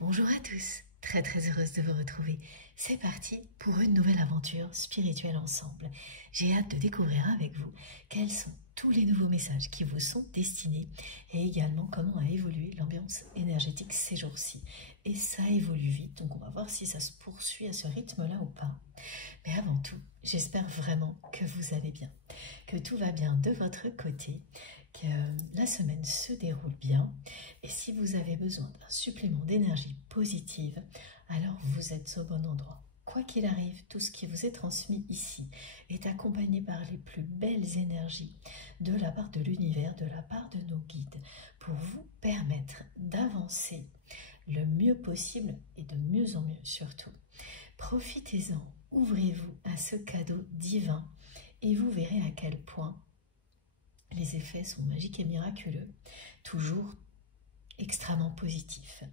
Bonjour à tous, très heureuse de vous retrouver. C'est parti pour une nouvelle aventure spirituelle ensemble. J'ai hâte de découvrir avec vous quels sont tous les nouveaux messages qui vous sont destinés et également comment a évolué l'ambiance énergétique ces jours-ci. Et ça évolue vite, donc on va voir si ça se poursuit à ce rythme-là ou pas. Mais avant tout, j'espère vraiment que vous allez bien, que tout va bien de votre côté, que la semaine se déroule bien. Et si vous avez besoin d'un supplément d'énergie positive, alors vous êtes au bon endroit. Quoi qu'il arrive, tout ce qui vous est transmis ici est accompagné par les plus belles énergies de la part de l'univers, de la part de nos guides, pour vous permettre d'avancer le mieux possible et de mieux en mieux surtout. Profitez-en, ouvrez-vous à ce cadeau divin et vous verrez à quel point les effets sont magiques et miraculeux, toujours extrêmement positifs.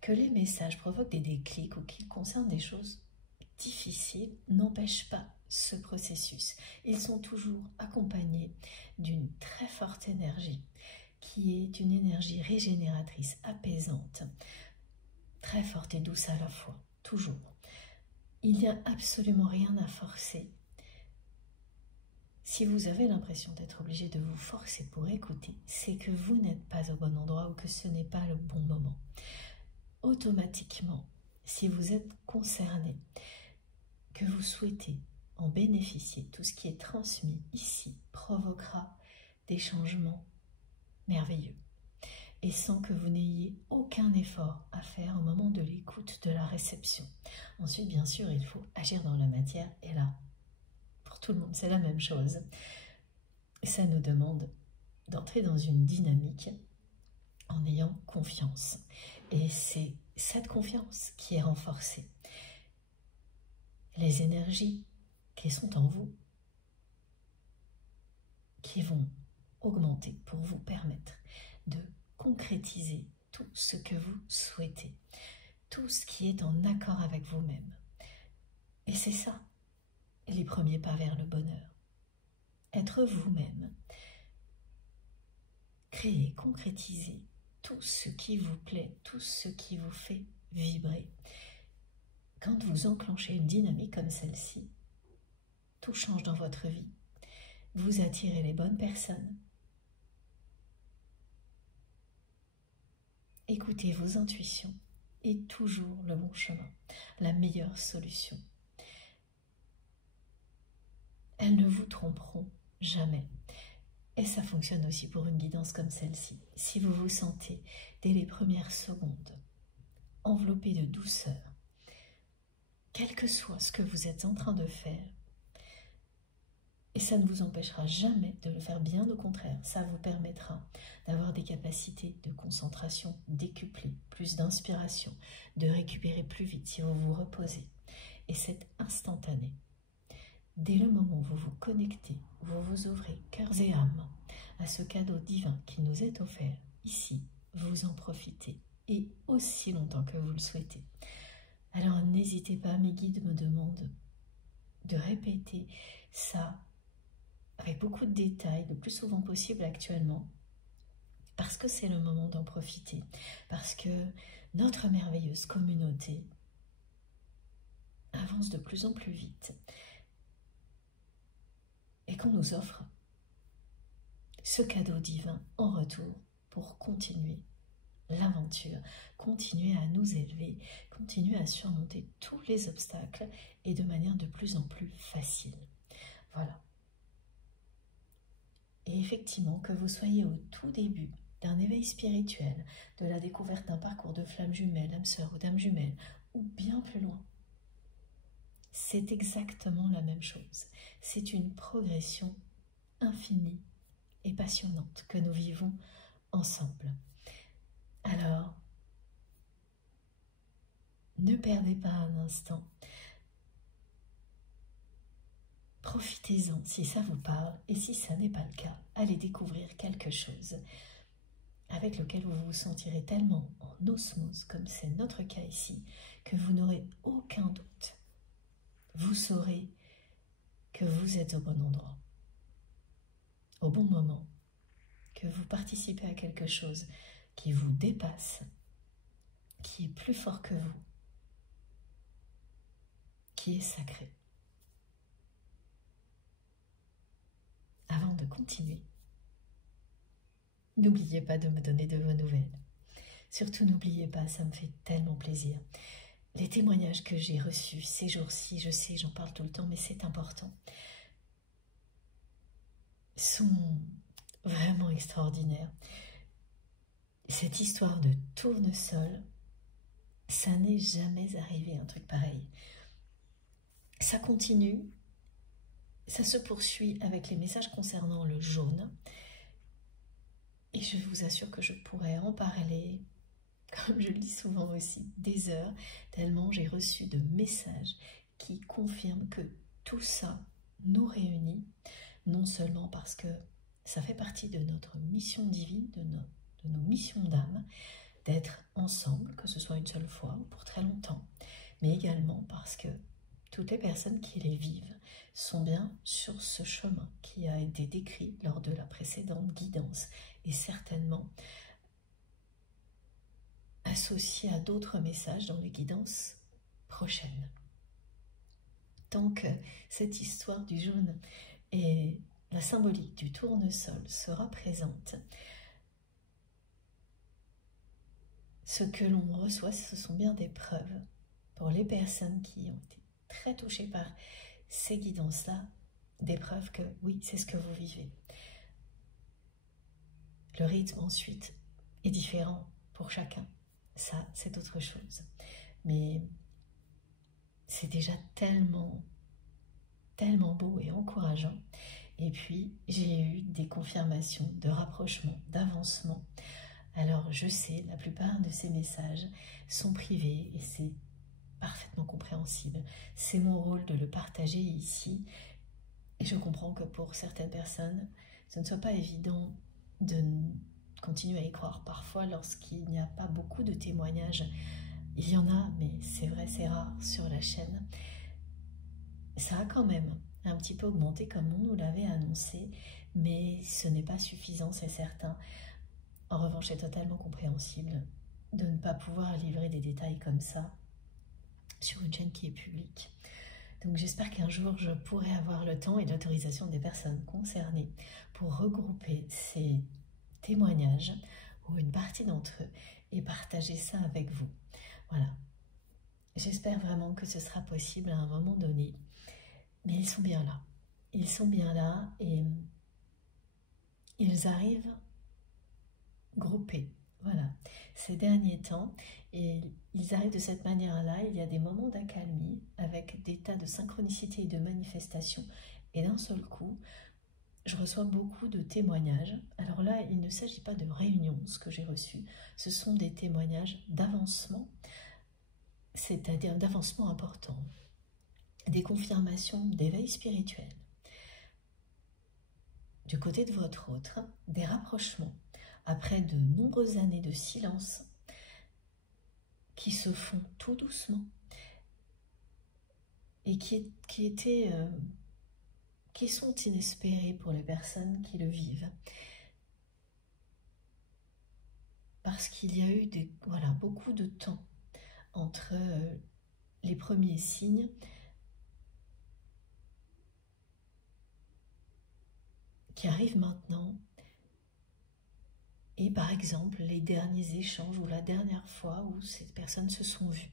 Que les messages provoquent des déclics ou qu'ils concernent des choses difficiles n'empêche pas ce processus. Ils sont toujours accompagnés d'une très forte énergie qui est une énergie régénératrice, apaisante, très forte et douce à la fois, toujours. Il n'y a absolument rien à forcer. Si vous avez l'impression d'être obligé de vous forcer pour écouter, c'est que vous n'êtes pas au bon endroit ou que ce n'est pas le bon moment. Automatiquement, si vous êtes concerné, que vous souhaitez en bénéficier, tout ce qui est transmis ici provoquera des changements merveilleux et sans que vous n'ayez aucun effort à faire au moment de l'écoute, de la réception. Ensuite, bien sûr, il faut agir dans la matière et là, pour tout le monde, c'est la même chose. Ça nous demande d'entrer dans une dynamique en ayant confiance. Et c'est cette confiance qui est renforcée. Les énergies qui sont en vous, qui vont augmenter pour vous permettre de concrétiser tout ce que vous souhaitez, tout ce qui est en accord avec vous-même. Et c'est ça, les premiers pas vers le bonheur. Être vous-même, créer, concrétiser tout ce qui vous plaît, tout ce qui vous fait vibrer. Quand vous enclenchez une dynamique comme celle-ci, tout change dans votre vie. Vous attirez les bonnes personnes. Écoutez vos intuitions et toujours le bon chemin, la meilleure solution. Elles ne vous tromperont jamais. Et ça fonctionne aussi pour une guidance comme celle-ci. Si vous vous sentez, dès les premières secondes, enveloppé de douceur, quel que soit ce que vous êtes en train de faire, et ça ne vous empêchera jamais de le faire, bien au contraire, ça vous permettra d'avoir des capacités de concentration décuplées, plus d'inspiration, de récupérer plus vite si vous vous reposez. Et c'est instantané. Dès le moment où vous vous connectez, vous vous ouvrez cœurs et âmes à ce cadeau divin qui nous est offert ici, vous en profitez et aussi longtemps que vous le souhaitez. Alors n'hésitez pas, mes guides me demandent de répéter ça avec beaucoup de détails, le plus souvent possible actuellement, parce que c'est le moment d'en profiter, parce que notre merveilleuse communauté avance de plus en plus vite et qu'on nous offre ce cadeau divin en retour pour continuer l'aventure, continuer à nous élever, continuer à surmonter tous les obstacles et de manière de plus en plus facile. Voilà. Et effectivement, que vous soyez au tout début d'un éveil spirituel, de la découverte d'un parcours de flamme jumelle, âme sœur ou dame jumelle, ou bien plus loin, c'est exactement la même chose. C'est une progression infinie et passionnante que nous vivons ensemble. Alors, ne perdez pas un instant. Profitez-en si ça vous parle et si ça n'est pas le cas, allez découvrir quelque chose avec lequel vous vous sentirez tellement en osmose, comme c'est notre cas ici, que vous n'aurez aucun doute. Vous saurez que vous êtes au bon endroit, au bon moment, que vous participez à quelque chose qui vous dépasse qui est plus fort que vous, qui est sacré. Avant de continuer, n'oubliez pas de me donner de vos nouvelles. Surtout n'oubliez pas, ça me fait tellement plaisir. Les témoignages que j'ai reçus ces jours-ci, je sais, j'en parle tout le temps, mais c'est important, sont vraiment extraordinaires. Cette histoire de tournesol, ça n'est jamais arrivé un truc pareil. Ça continue, ça se poursuit avec les messages concernant le jaune. Et je vous assure que je pourrais en parler, comme je le dis souvent aussi, des heures, tellement j'ai reçu de messages qui confirment que tout ça nous réunit, non seulement parce que ça fait partie de notre mission divine, de nos missions d'âme, d'être ensemble, que ce soit une seule fois ou pour très longtemps, mais également parce que toutes les personnes qui les vivent sont bien sur ce chemin qui a été décrit lors de la précédente guidance et certainement associé à d'autres messages dans les guidances prochaines. Tant que cette histoire du jaune et la symbolique du tournesol sera présente, ce que l'on reçoit, ce sont bien des preuves pour les personnes qui ont été très touchées par ces guidances-là, des preuves que oui, c'est ce que vous vivez. Le rythme ensuite est différent pour chacun, ça c'est autre chose. Mais c'est déjà tellement, tellement beau et encourageant. Et puis j'ai eu des confirmations de rapprochement, d'avancement. Alors je sais, la plupart de ces messages sont privés et c'est parfaitement compréhensible. C'est mon rôle de le partager ici. Et je comprends que pour certaines personnes, ce ne soit pas évident de continuer à y croire. Parfois, lorsqu'il n'y a pas beaucoup de témoignages, il y en a, mais c'est vrai, c'est rare sur la chaîne. Ça a quand même un petit peu augmenté comme on nous l'avait annoncé, mais ce n'est pas suffisant, c'est certain. En revanche, c'est totalement compréhensible de ne pas pouvoir livrer des détails comme ça sur une chaîne qui est publique. Donc j'espère qu'un jour je pourrai avoir le temps et l'autorisation des personnes concernées pour regrouper ces témoignages ou une partie d'entre eux et partager ça avec vous. Voilà. J'espère vraiment que ce sera possible à un moment donné. Mais ils sont bien là. Ils sont bien là et ils arrivent groupés. Voilà, ces derniers temps, et ils arrivent de cette manière-là. Il y a des moments d'accalmie avec des tas de synchronicité et de manifestations, et d'un seul coup, je reçois beaucoup de témoignages. Alors là, il ne s'agit pas de réunion, ce que j'ai reçu, ce sont des témoignages d'avancement, c'est-à-dire d'avancement important, des confirmations d'éveil spirituel. Du côté de votre autre, des rapprochements, après de nombreuses années de silence qui se font tout doucement et qui sont inespérés pour les personnes qui le vivent. Parce qu'il y a eu beaucoup de temps entre les premiers signes qui arrivent maintenant et par exemple les derniers échanges ou la dernière fois où ces personnes se sont vues.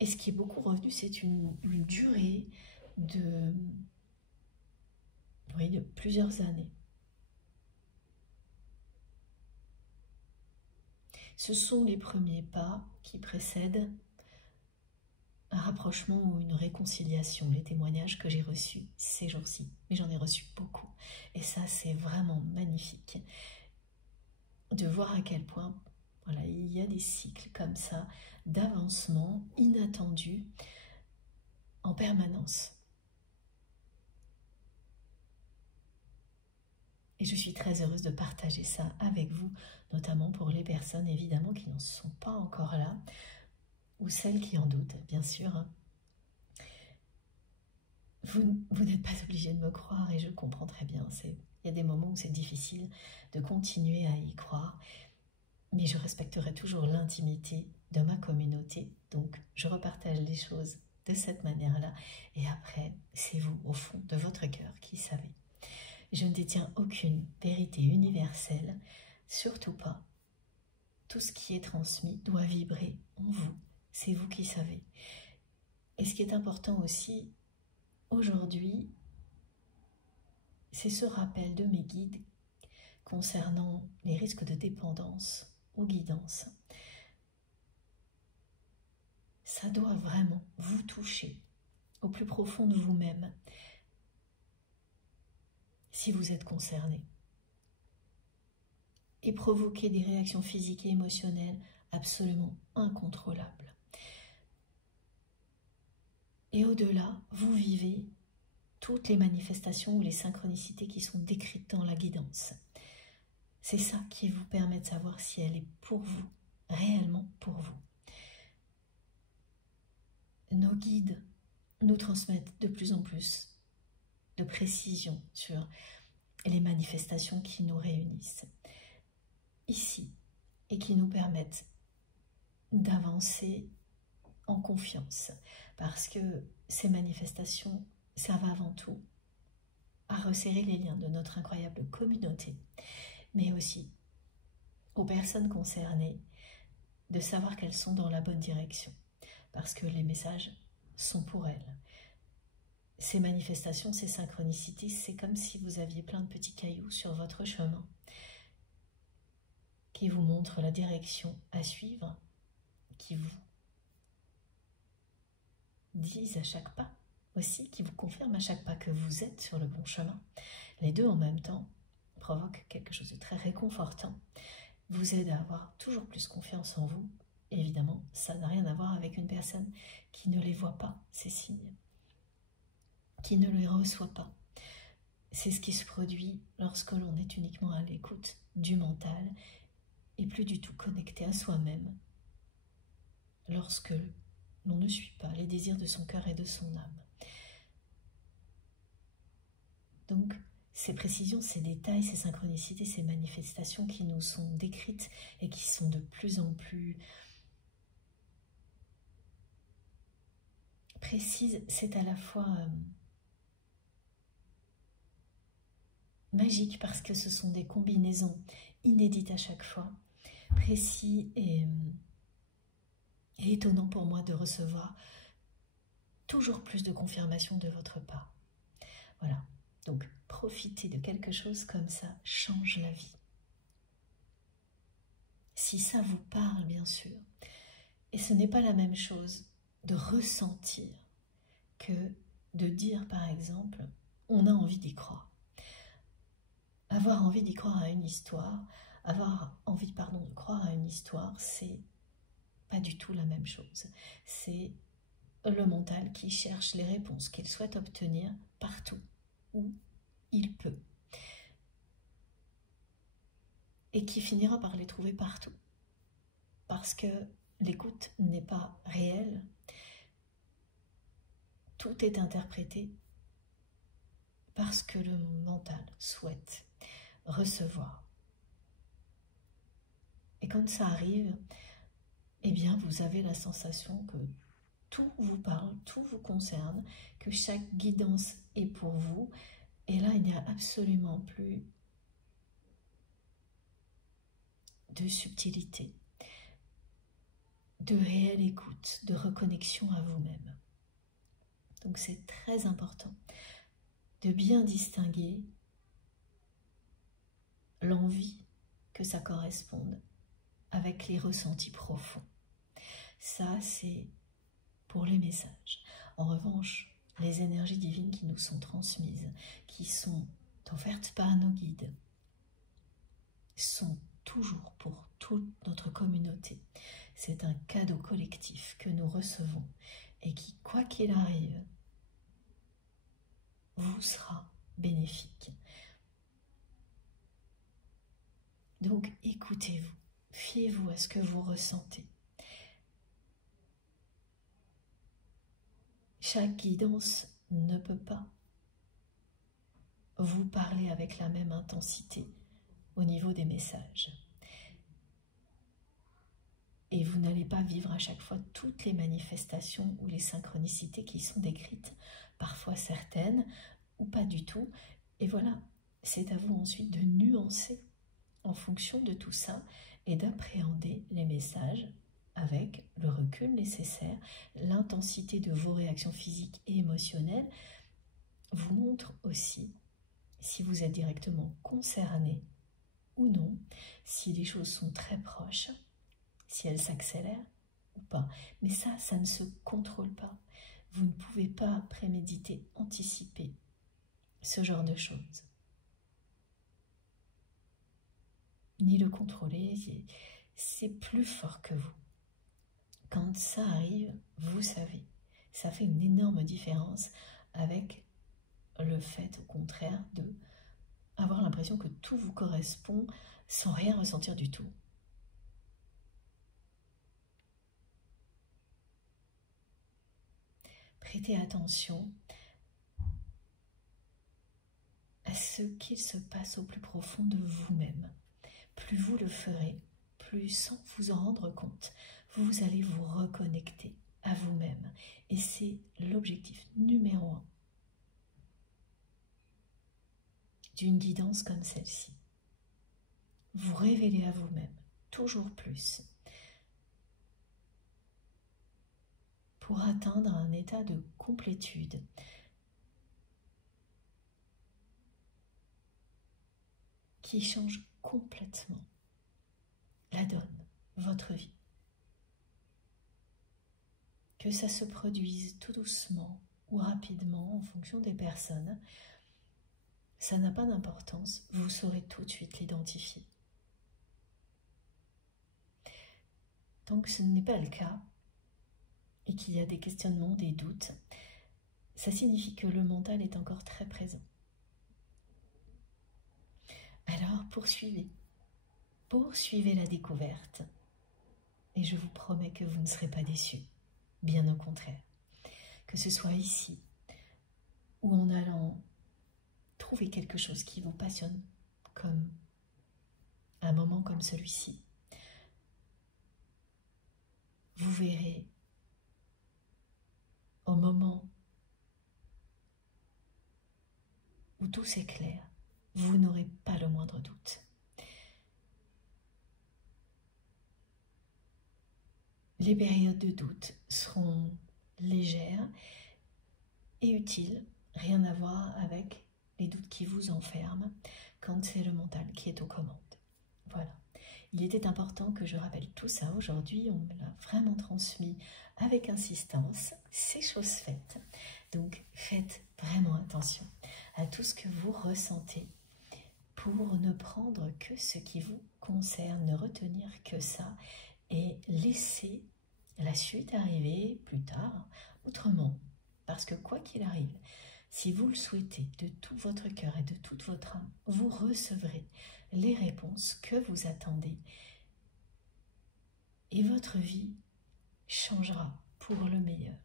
Et ce qui est beaucoup revenu, c'est une durée de plusieurs années. Ce sont les premiers pas qui précèdent un rapprochement ou une réconciliation, les témoignages que j'ai reçus ces jours-ci. Mais j'en ai reçu beaucoup. Et ça, c'est vraiment magnifique de voir à quel point il y a des cycles comme ça d'avancement inattendu en permanence. Et je suis très heureuse de partager ça avec vous, notamment pour les personnes évidemment qui n'en sont pas encore là, ou celles qui en doutent, bien sûr. Vous n'êtes pas obligé de me croire et je comprends très bien. Il y a des moments où c'est difficile de continuer à y croire. mais je respecterai toujours l'intimité de ma communauté. Donc, je repartage les choses de cette manière-là. Et après, c'est vous, au fond de votre cœur, qui savez. Je ne détiens aucune vérité universelle, surtout pas. Tout ce qui est transmis doit vibrer en vous. C'est vous qui savez. Et ce qui est important aussi, aujourd'hui, c'est ce rappel de mes guides concernant les risques de dépendance aux guidances. Ça doit vraiment vous toucher au plus profond de vous-même si vous êtes concerné et provoquer des réactions physiques et émotionnelles absolument incontrôlables. Et au-delà, vous vivez toutes les manifestations ou les synchronicités qui sont décrites dans la guidance. C'est ça qui vous permet de savoir si elle est pour vous, réellement pour vous. Nos guides nous transmettent de plus en plus de précision sur les manifestations qui nous réunissent ici et qui nous permettent d'avancer en confiance, parce que ces manifestations servent avant tout à resserrer les liens de notre incroyable communauté, mais aussi aux personnes concernées de savoir qu'elles sont dans la bonne direction, parce que les messages sont pour elles. Ces manifestations, ces synchronicités, c'est comme si vous aviez plein de petits cailloux sur votre chemin qui vous montrent la direction à suivre, qui vous disent à chaque pas aussi, qui vous confirment à chaque pas que vous êtes sur le bon chemin. Les deux en même temps provoquent quelque chose de très réconfortant, vous aident à avoir toujours plus confiance en vous. Évidemment, ça n'a rien à voir avec une personne qui ne les voit pas, ces signes, qui ne les reçoit pas. C'est ce qui se produit lorsque l'on est uniquement à l'écoute du mental et plus du tout connecté à soi-même, lorsque l'on ne suit pas les désirs de son cœur et de son âme. Donc, ces précisions, ces détails, ces synchronicités, ces manifestations qui nous sont décrites et qui sont de plus en plus précises, c'est à la fois magique parce que ce sont des combinaisons inédites à chaque fois, précis et étonnant pour moi de recevoir toujours plus de confirmation de votre part. Voilà, donc profiter de quelque chose comme ça change la vie. Si ça vous parle, bien sûr, et ce n'est pas la même chose de ressentir que de dire, par exemple, on a envie d'y croire. Avoir envie d'y croire à une histoire, avoir envie, de croire à une histoire, c'est pas du tout la même chose. C'est le mental qui cherche les réponses qu'il souhaite obtenir partout où il peut. Et qui finira par les trouver partout. Parce que l'écoute n'est pas réelle. Tout est interprété parce que le mental souhaite recevoir. Et quand ça arrive, eh bien vous avez la sensation que tout vous parle, tout vous concerne, que chaque guidance est pour vous. Et là, il n'y a absolument plus de subtilité, de réelle écoute, de reconnexion à vous-même. Donc c'est très important de bien distinguer l'envie que ça corresponde avec les ressentis profonds. Ça, c'est pour les messages. En revanche, les énergies divines qui nous sont transmises, qui sont offertes par nos guides, sont toujours pour toute notre communauté. C'est un cadeau collectif que nous recevons et qui, quoi qu'il arrive, vous sera bénéfique. Donc écoutez-vous, fiez-vous à ce que vous ressentez. Chaque guidance ne peut pas vous parler avec la même intensité au niveau des messages. et vous n'allez pas vivre à chaque fois toutes les manifestations ou les synchronicités qui sont décrites, parfois certaines ou pas du tout. Et voilà, c'est à vous ensuite de nuancer en fonction de tout ça et d'appréhender les messages avec le recul nécessaire. L'intensité de vos réactions physiques et émotionnelles vous montre aussi si vous êtes directement concerné ou non, si les choses sont très proches, si elles s'accélèrent ou pas. Mais ça ne se contrôle pas. Vous ne pouvez pas préméditer, anticiper ce genre de choses. Ni le contrôler, c'est plus fort que vous. Quand ça arrive, vous savez, ça fait une énorme différence avec le fait, au contraire, de avoir l'impression que tout vous correspond sans rien ressentir du tout. Prêtez attention à ce qu'il se passe au plus profond de vous-même. Plus vous le ferez, plus sans vous en rendre compte, vous allez vous reconnecter à vous-même. Et c'est l'objectif numéro 1 d'une guidance comme celle-ci. Vous révéler à vous-même toujours plus pour atteindre un état de complétude qui change complètement la donne, votre vie. Que ça se produise tout doucement ou rapidement en fonction des personnes, ça n'a pas d'importance, vous saurez tout de suite l'identifier. Tant que ce n'est pas le cas, et qu'il y a des questionnements, des doutes, ça signifie que le mental est encore très présent. Alors poursuivez la découverte, et je vous promets que vous ne serez pas déçus, bien au contraire. Que ce soit ici, ou en allant trouver quelque chose qui vous passionne, comme un moment comme celui-ci, vous verrez au moment où tout s'éclaire, vous n'aurez pas le moindre doute. Les périodes de doute seront légères et utiles, rien à voir avec les doutes qui vous enferment quand c'est le mental qui est aux commandes. Voilà. Il était important que je rappelle tout ça aujourd'hui, on me l'a vraiment transmis avec insistance, c'est chose faite. Donc faites vraiment attention à tout ce que vous ressentez pour ne prendre que ce qui vous concerne, ne retenir que ça et laisser la suite arriver plus tard, autrement. Parce que quoi qu'il arrive, si vous le souhaitez de tout votre cœur et de toute votre âme, vous recevrez les réponses que vous attendez. Et votre vie changera pour le meilleur.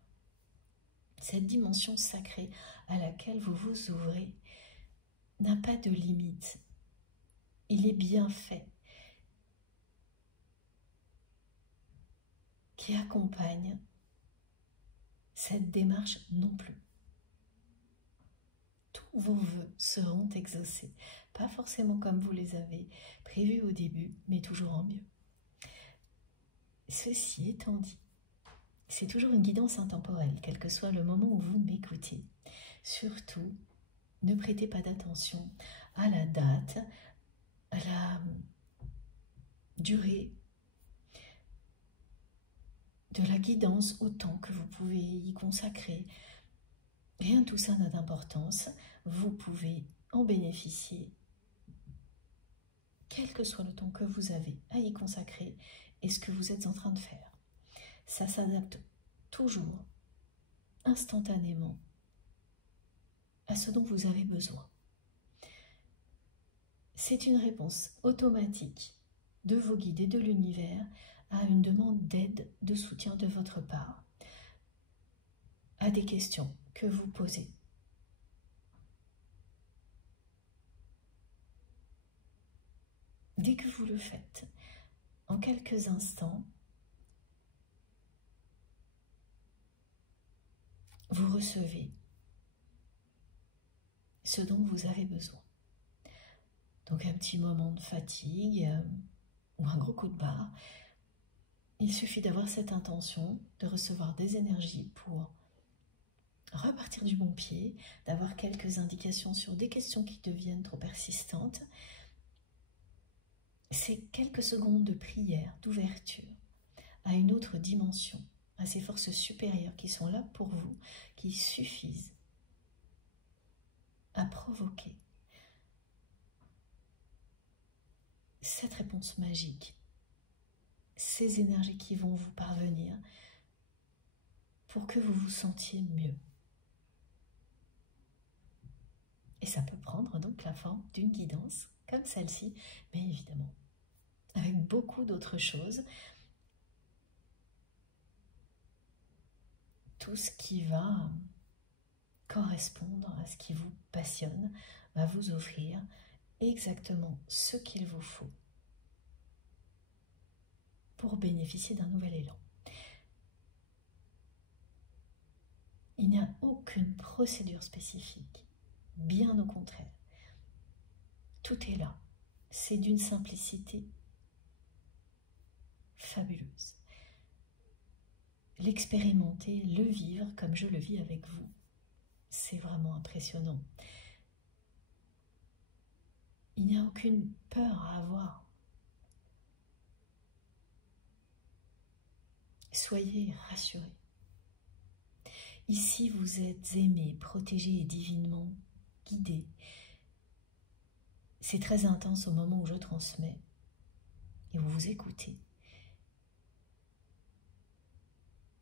Cette dimension sacrée à laquelle vous vous ouvrez n'a pas de limite. Il est bien fait. Qui accompagne cette démarche non plus. Tous vos vœux seront exaucés, pas forcément comme vous les avez prévus au début, mais toujours en mieux. Ceci étant dit, c'est toujours une guidance intemporelle, quel que soit le moment où vous m'écoutez. Surtout, ne prêtez pas d'attention à la date, à la durée de la guidance, au temps que vous pouvez y consacrer. Rien de tout ça n'a d'importance. Vous pouvez en bénéficier, quel que soit le temps que vous avez à y consacrer et ce que vous êtes en train de faire. Ça s'adapte toujours, instantanément, à ce dont vous avez besoin. C'est une réponse automatique de vos guides et de l'univers à une demande d'aide, de soutien de votre part, à des questions que vous posez. Dès que vous le faites, en quelques instants, vous recevez ce dont vous avez besoin. Donc un petit moment de fatigue ou un gros coup de barre, il suffit d'avoir cette intention de recevoir des énergies pour repartir du bon pied, d'avoir quelques indications sur des questions qui deviennent trop persistantes. C'est quelques secondes de prière, d'ouverture à une autre dimension, à ces forces supérieures qui sont là pour vous, qui suffisent à provoquer cette réponse magique, ces énergies qui vont vous parvenir pour que vous vous sentiez mieux. Et ça peut prendre donc la forme d'une guidance comme celle-ci, mais évidemment avec beaucoup d'autres choses. Tout ce qui va correspondre à ce qui vous passionne va vous offrir exactement ce qu'il vous faut pour bénéficier d'un nouvel élan. Il n'y a aucune procédure spécifique, bien au contraire. Tout est là, c'est d'une simplicité fabuleuse. L'expérimenter, le vivre comme je le vis avec vous, c'est vraiment impressionnant. Il n'y a aucune peur à avoir. Soyez rassurés. Ici, vous êtes aimés, protégés et divinement guidés. C'est très intense au moment où je transmets et où vous écoutez.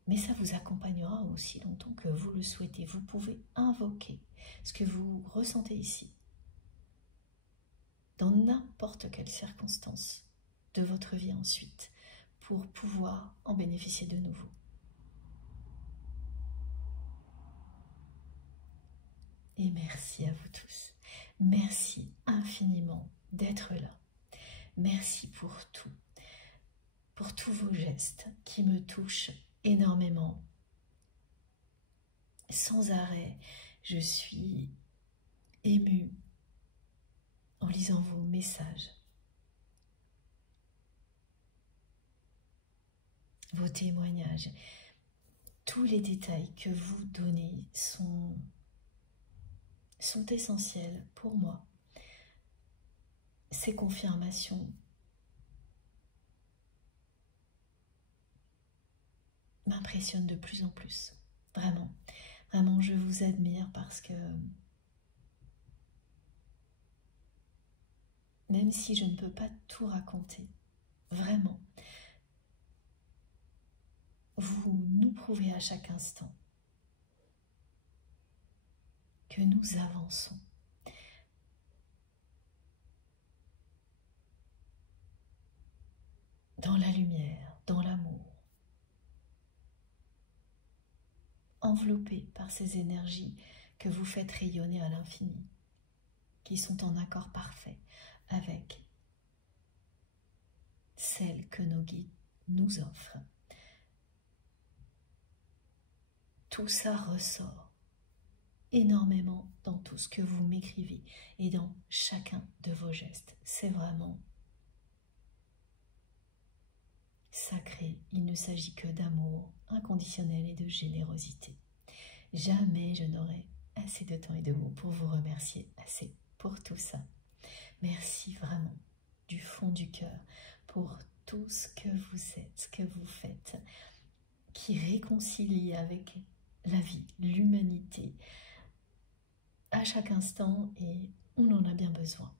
Mais ça vous accompagnera aussi longtemps que vous le souhaitez. Vous pouvez invoquer ce que vous ressentez ici, dans n'importe quelle circonstance de votre vie ensuite, pour pouvoir en bénéficier de nouveau. Et merci à vous tous. Merci infiniment d'être là. Merci pour tous vos gestes qui me touchent énormément. Sans arrêt, je suis émue en lisant vos messages, vos témoignages. Tous les détails que vous donnez sont essentiels pour moi. Ces confirmations m'impressionnent de plus en plus. Vraiment, vraiment, je vous admire parce que même si je ne peux pas tout raconter, vraiment, vous nous prouvez à chaque instant que nous avançons. Dans la lumière, dans l'amour, enveloppés par ces énergies que vous faites rayonner à l'infini, qui sont en accord parfait avec celles que nos guides nous offrent. Tout ça ressort énormément dans tout ce que vous m'écrivez et dans chacun de vos gestes. C'est vraiment sacré. Il ne s'agit que d'amour inconditionnel et de générosité. Jamais je n'aurai assez de temps et de mots pour vous remercier assez pour tout ça. Merci vraiment du fond du cœur pour tout ce que vous êtes, ce que vous faites, qui réconcilie avec la vie, l'humanité, à chaque instant, et on en a bien besoin.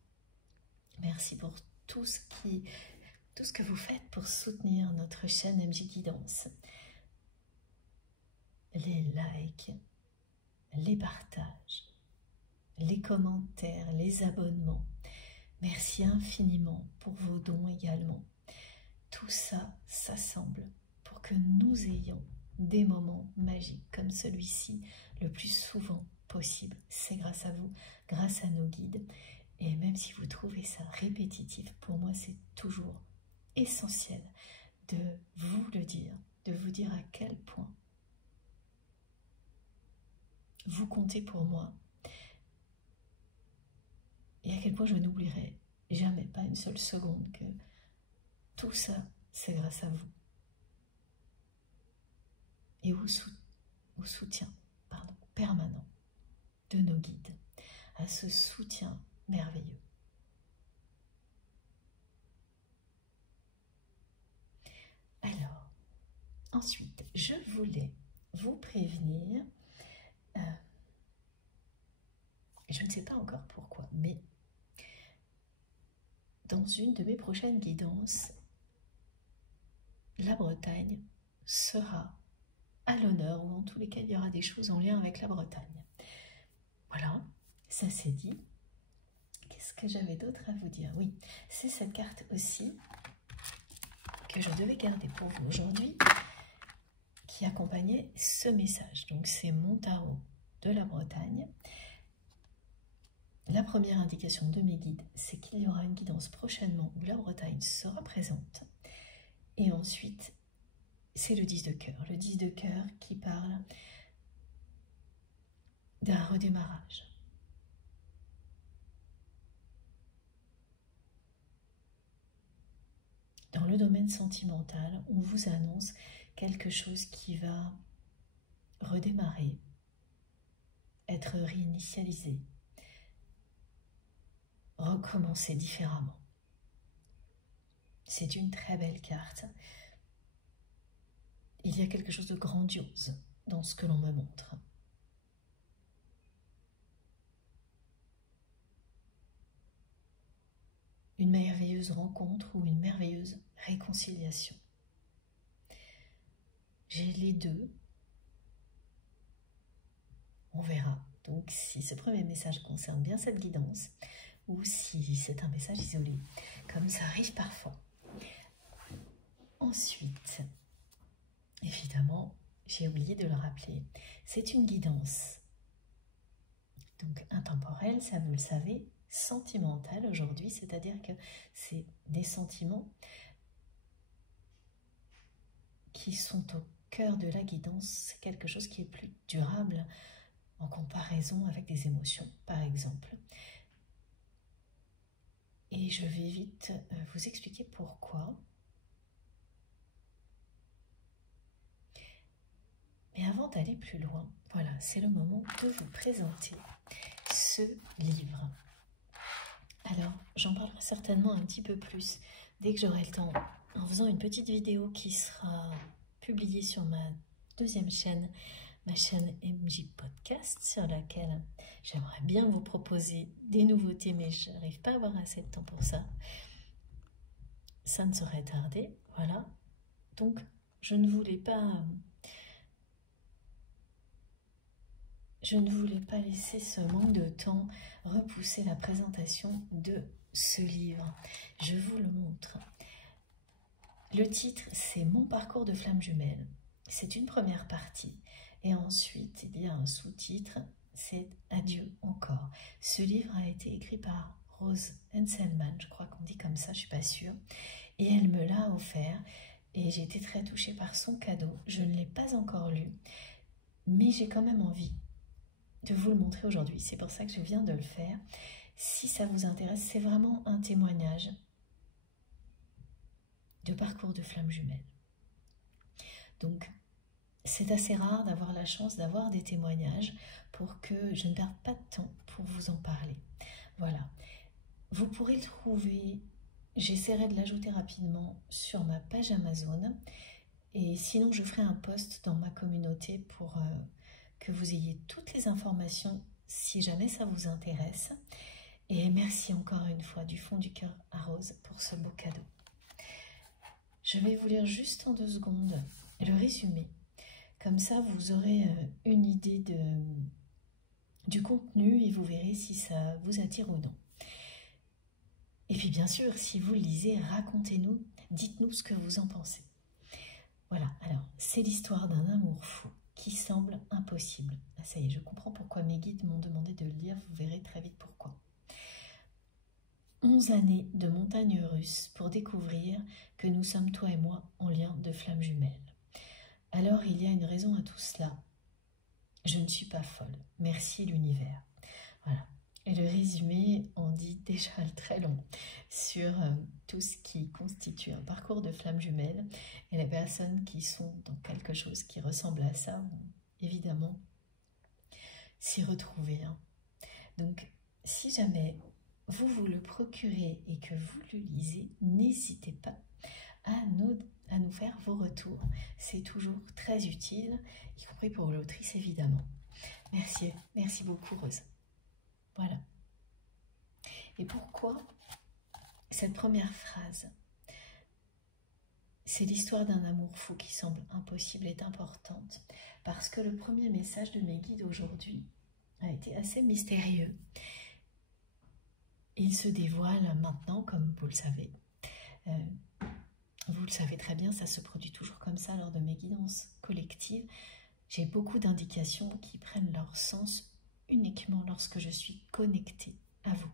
Merci pour tout ce que vous faites pour soutenir notre chaîne MJ Guidance. Les likes, les partages, les commentaires, les abonnements. Merci infiniment pour vos dons également. Tout ça s'assemble pour que nous ayons des moments magiques comme celui-ci le plus souvent possible. C'est grâce à vous, grâce à nos guides. Et même si vous trouvez ça répétitif, pour moi c'est toujours essentiel de vous le dire, de vous dire à quel point vous comptez pour moi et à quel point je n'oublierai jamais, pas une seule seconde, que tout ça, c'est grâce à vous et au soutien permanent de nos guides, à ce soutien merveilleux. Alors, ensuite, je voulais vous prévenir, je ne sais pas encore pourquoi, mais dans une de mes prochaines guidances, la Bretagne sera à l'honneur, ou en tous les cas, il y aura des choses en lien avec la Bretagne. Voilà, ça c'est dit. Qu'est-ce que j'avais d'autre à vous dire? Oui, c'est cette carte aussi que je devais garder pour vous aujourd'hui, qui accompagnait ce message. Donc c'est mon tarot de la Bretagne. La première indication de mes guides, c'est qu'il y aura une guidance prochainement où la Bretagne sera présente. Et ensuite, c'est le 10 de cœur. Le 10 de cœur qui parle d'un redémarrage. Dans le domaine sentimental, on vous annonce quelque chose qui va redémarrer, être réinitialisé, recommencer différemment. C'est une très belle carte. Il y a quelque chose de grandiose dans ce que l'on me montre. Une merveilleuse rencontre ou une merveilleuse réconciliation. J'ai les deux. On verra donc si ce premier message concerne bien cette guidance ou si c'est un message isolé, comme ça arrive parfois. Ensuite, évidemment, j'ai oublié de le rappeler, c'est une guidance. Donc intemporelle, ça vous le savez, sentimentale aujourd'hui, c'est-à-dire que c'est des sentiments qui sont au cœur de la guidance, c'est quelque chose qui est plus durable en comparaison avec des émotions, par exemple. Et je vais vite vous expliquer pourquoi. Mais avant d'aller plus loin, voilà, c'est le moment de vous présenter ce livre. Alors, j'en parlerai certainement un petit peu plus dès que j'aurai le temps, en faisant une petite vidéo qui sera publiée sur ma deuxième chaîne, ma chaîne MJ Podcast, sur laquelle j'aimerais bien vous proposer des nouveautés, mais je n'arrive pas à avoir assez de temps pour ça. Ça ne saurait tarder, voilà. Donc, je ne voulais pas laisser ce manque de temps repousser la présentation de ce livre. Je vous le montre. Le titre, c'est Mon parcours de flamme jumelle. C'est une première partie. Et ensuite, il y a un sous-titre, c'est Adieu encore. Ce livre a été écrit par Rose Henselman, je crois qu'on dit comme ça, je ne suis pas sûre. Et elle me l'a offert et j'ai été très touchée par son cadeau. Je ne l'ai pas encore lu, mais j'ai quand même envie de vous le montrer aujourd'hui. C'est pour ça que je viens de le faire. Si ça vous intéresse, c'est vraiment un témoignage de parcours de flamme jumelle. Donc, c'est assez rare d'avoir la chance d'avoir des témoignages pour que je ne perde pas de temps pour vous en parler. Voilà. Vous pourrez le trouver, j'essaierai de l'ajouter rapidement sur ma page Amazon. Et sinon, je ferai un post dans ma communauté pour que vous ayez toutes les informations si jamais ça vous intéresse. Et merci encore une fois du fond du cœur à Rose pour ce beau cadeau. Je vais vous lire juste en 2 secondes le résumé. Comme ça, vous aurez une idée du contenu et vous verrez si ça vous attire ou non. Et puis bien sûr, si vous le lisez, racontez-nous, dites-nous ce que vous en pensez. Voilà, alors, c'est l'histoire d'un amour fou qui semble impossible. Ah, ça y est, je comprends pourquoi mes guides m'ont demandé de le lire, vous verrez très vite pourquoi. 11 années de montagne russe pour découvrir que nous sommes, toi et moi, en lien de flamme jumelle. Alors, il y a une raison à tout cela. Je ne suis pas folle. Merci l'univers. Voilà. Et le résumé en dit déjà très long sur tout ce qui constitue un parcours de flamme jumelle. Et les personnes qui sont dans quelque chose qui ressemble à ça vont évidemment s'y retrouver. Hein. Donc, si jamais vous vous le procurez et que vous le lisez, n'hésitez pas à nous faire vos retours. C'est toujours très utile, y compris pour l'autrice évidemment. Merci beaucoup Rose. Voilà. Et pourquoi cette première phrase, c'est l'histoire d'un amour fou qui semble impossible, est importante, parce que le premier message de mes guides aujourd'hui a été assez mystérieux. Il se dévoile maintenant, comme vous le savez. Vous le savez très bien, ça se produit toujours comme ça lors de mes guidances collectives. J'ai beaucoup d'indications qui prennent leur sens uniquement lorsque je suis connectée à vous,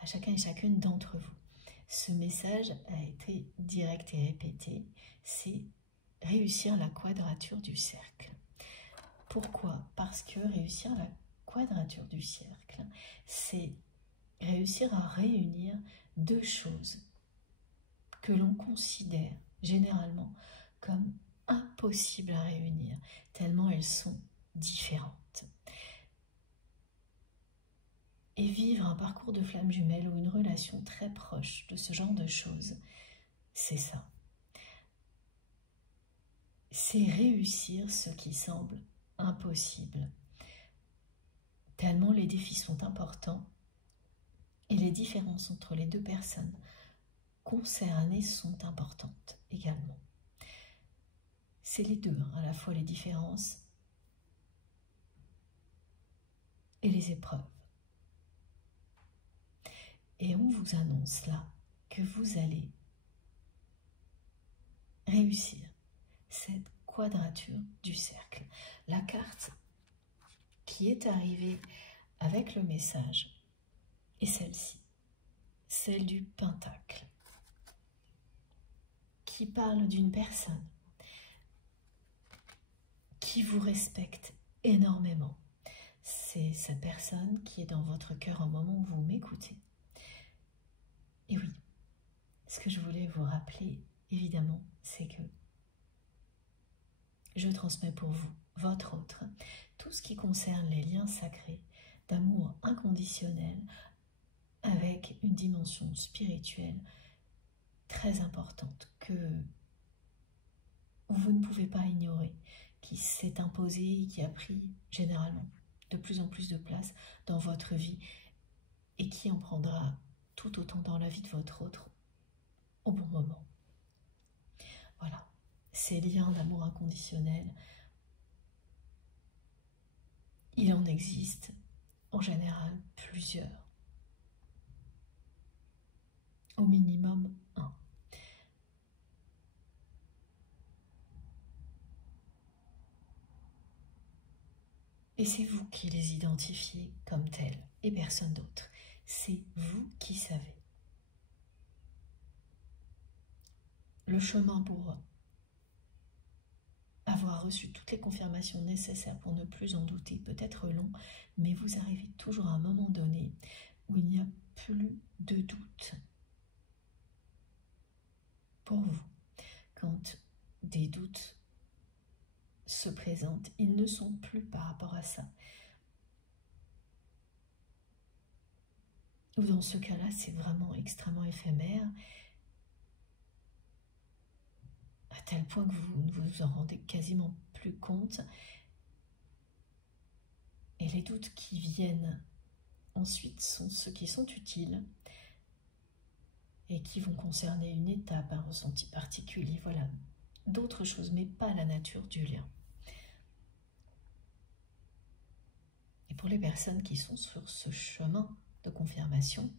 à chacun et chacune d'entre vous. Ce message a été direct et répété, c'est réussir la quadrature du cercle. Pourquoi? Parce que réussir la quadrature du cercle, c'est réussir à réunir deux choses que l'on considère généralement comme impossibles à réunir, tellement elles sont différentes. Et vivre un parcours de flamme jumelle ou une relation très proche de ce genre de choses, c'est ça. C'est réussir ce qui semble impossible. Tellement les défis sont importants et les différences entre les deux personnes concernées sont importantes également. C'est les deux, hein, à la fois les différences et les épreuves. Et on vous annonce là que vous allez réussir cette quadrature du cercle. La carte qui est arrivée avec le message est celle-ci, celle du pentacle, qui parle d'une personne qui vous respecte énormément. C'est cette personne qui est dans votre cœur au moment où vous m'écoutez. Et oui, ce que je voulais vous rappeler, évidemment, c'est que je transmets pour vous, votre autre, tout ce qui concerne les liens sacrés d'amour inconditionnel avec une dimension spirituelle très importante que vous ne pouvez pas ignorer, qui s'est imposée et qui a pris généralement de plus en plus de place dans votre vie et qui en prendra tout autant dans la vie de votre autre au bon moment. Voilà, ces liens d'amour inconditionnel, il en existe en général plusieurs, au minimum un. Et c'est vous qui les identifiez comme tels et personne d'autre. C'est vous qui savez. Le chemin pour avoir reçu toutes les confirmations nécessaires pour ne plus en douter peut être long, mais vous arrivez toujours à un moment donné où il n'y a plus de doute pour vous. Quand des doutes se présentent, ils ne sont plus par rapport à ça. Ou dans ce cas-là, c'est vraiment extrêmement éphémère, à tel point que vous ne vous en rendez quasiment plus compte. Et les doutes qui viennent ensuite sont ceux qui sont utiles et qui vont concerner une étape, un ressenti particulier, voilà, d'autres choses, mais pas la nature du lien. Et pour les personnes qui sont sur ce chemin de confirmation,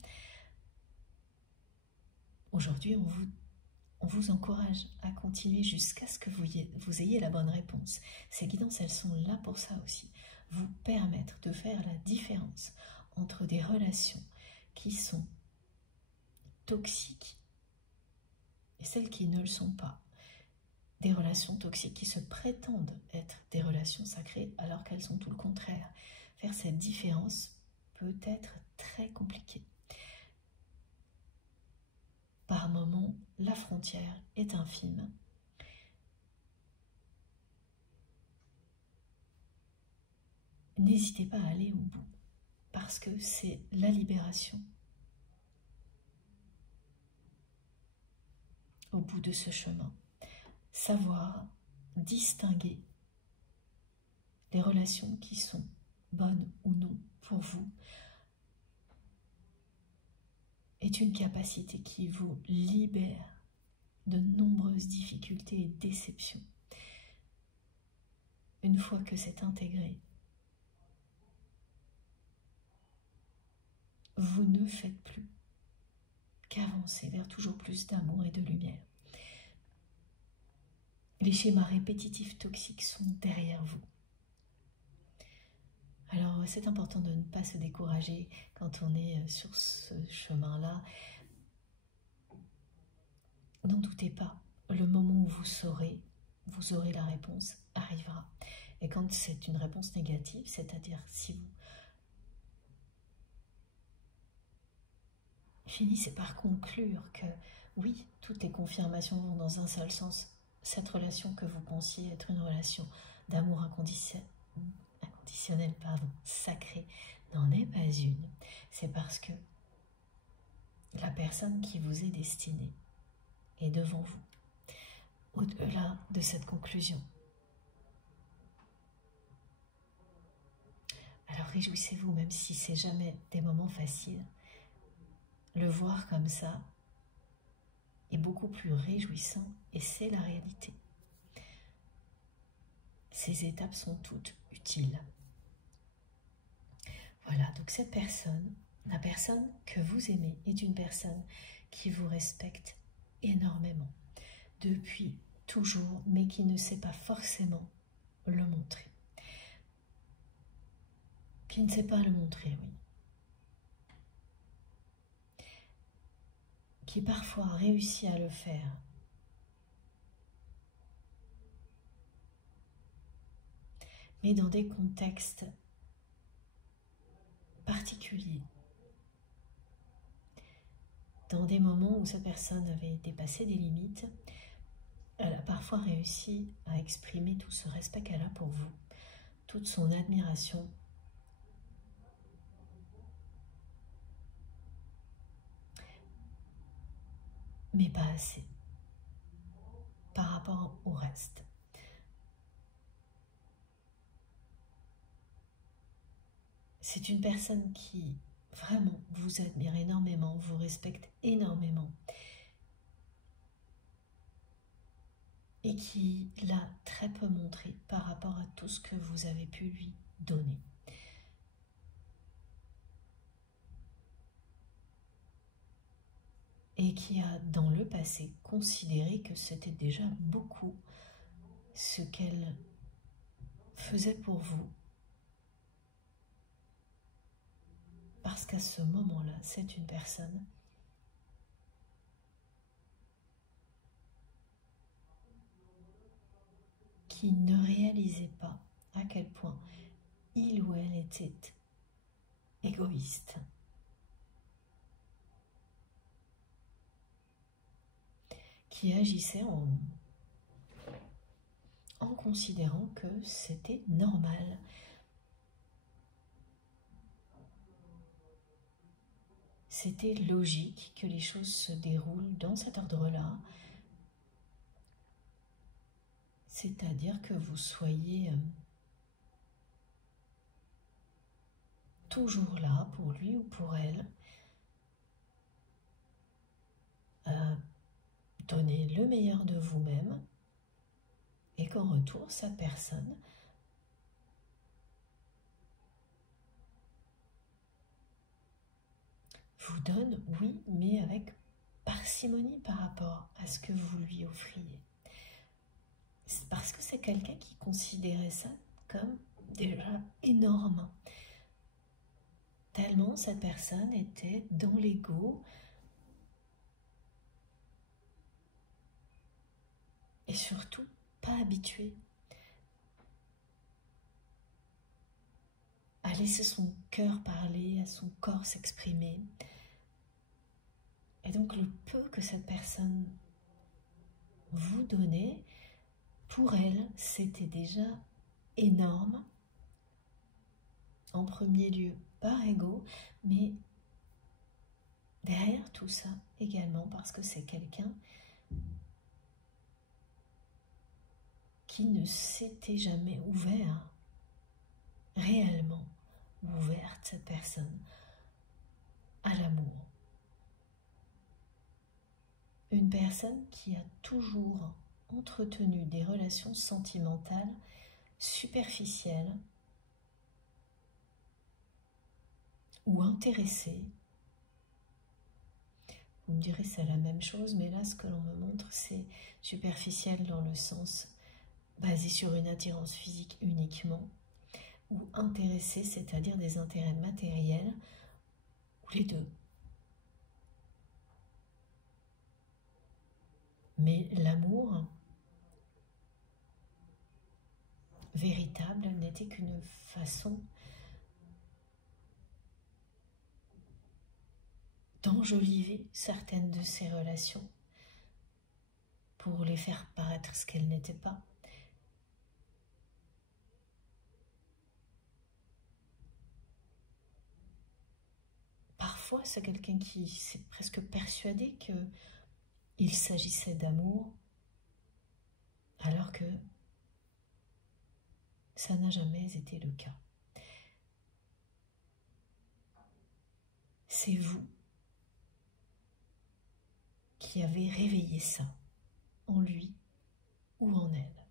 aujourd'hui, on vous encourage à continuer jusqu'à ce que vous ayez la bonne réponse. Ces guidances, elles sont là pour ça aussi, vous permettre de faire la différence entre des relations qui sont toxiques et celles qui ne le sont pas. Des des relations toxiques qui se prétendent être des relations sacrées alors qu'elles sont tout le contraire. Faire cette différence peut être très compliqué. Par moments, la frontière est infime. N'hésitez pas à aller au bout, parce que c'est la libération. Au bout de ce chemin, savoir distinguer les relations qui sont bonnes ou non pour vous est une capacité qui vous libère de nombreuses difficultés et déceptions. Une fois que c'est intégré, vous ne faites plus qu'avancer vers toujours plus d'amour et de lumière. Les schémas répétitifs toxiques sont derrière vous. Alors c'est important de ne pas se décourager quand on est sur ce chemin-là. N'en doutez pas, le moment où vous aurez la réponse, arrivera. Et quand c'est une réponse négative, c'est-à-dire si vous finissez par conclure que oui, toutes les confirmations vont dans un seul sens, cette relation que vous pensiez être une relation d'amour inconditionnel, sacré, n'en est pas une. C'est parce que la personne qui vous est destinée est devant vous, au-delà de cette conclusion. Alors réjouissez-vous, même si c'est jamais des moments faciles. Le voir comme ça est beaucoup plus réjouissant et c'est la réalité. Ces étapes sont toutes utiles. Voilà, donc cette personne, la personne que vous aimez, est une personne qui vous respecte énormément, depuis toujours, mais qui ne sait pas forcément le montrer. Qui ne sait pas le montrer, oui. Qui parfois réussit à le faire. Mais dans des contextes particuliers. Dans des moments où cette personne avait dépassé des limites, elle a parfois réussi à exprimer tout ce respect qu'elle a pour vous, toute son admiration. Mais pas assez par rapport au reste. C'est une personne qui vraiment vous admire énormément, vous respecte énormément et qui l'a très peu montré par rapport à tout ce que vous avez pu lui donner. Et qui a dans le passé considéré que c'était déjà beaucoup ce qu'elle faisait pour vous. Parce qu'à ce moment-là, c'est une personne qui ne réalisait pas à quel point il ou elle était égoïste. Qui agissait en considérant que c'était normal. C'était logique que les choses se déroulent dans cet ordre-là, c'est-à-dire que vous soyez toujours là pour lui ou pour elle, donner le meilleur de vous-même et qu'en retour, sa personne vous donne, oui, mais avec parcimonie par rapport à ce que vous lui offriez. C'est parce que c'est quelqu'un qui considérait ça comme déjà énorme. Tellement cette personne était dans l'ego et surtout pas habitué à laisser son cœur parler, à son corps s'exprimer. Et donc le peu que cette personne vous donnait, pour elle, c'était déjà énorme. En premier lieu, par ego, mais derrière tout ça également parce que c'est quelqu'un qui ne s'était jamais ouvert, réellement ouverte, cette personne, à l'amour. Une personne qui a toujours entretenu des relations sentimentales superficielles ou intéressées. Vous me direz c'est la même chose, mais là ce que l'on me montre c'est superficiel dans le sens basé sur une attirance physique uniquement, ou intéressé, c'est-à-dire des intérêts matériels, ou les deux. Mais l'amour véritable n'était qu'une façon d'enjoliver certaines de ces relations pour les faire paraître ce qu'elles n'étaient pas. Parfois, c'est quelqu'un qui s'est presque persuadé qu'il s'agissait d'amour, alors que ça n'a jamais été le cas. C'est vous qui avez réveillé ça en lui ou en elle.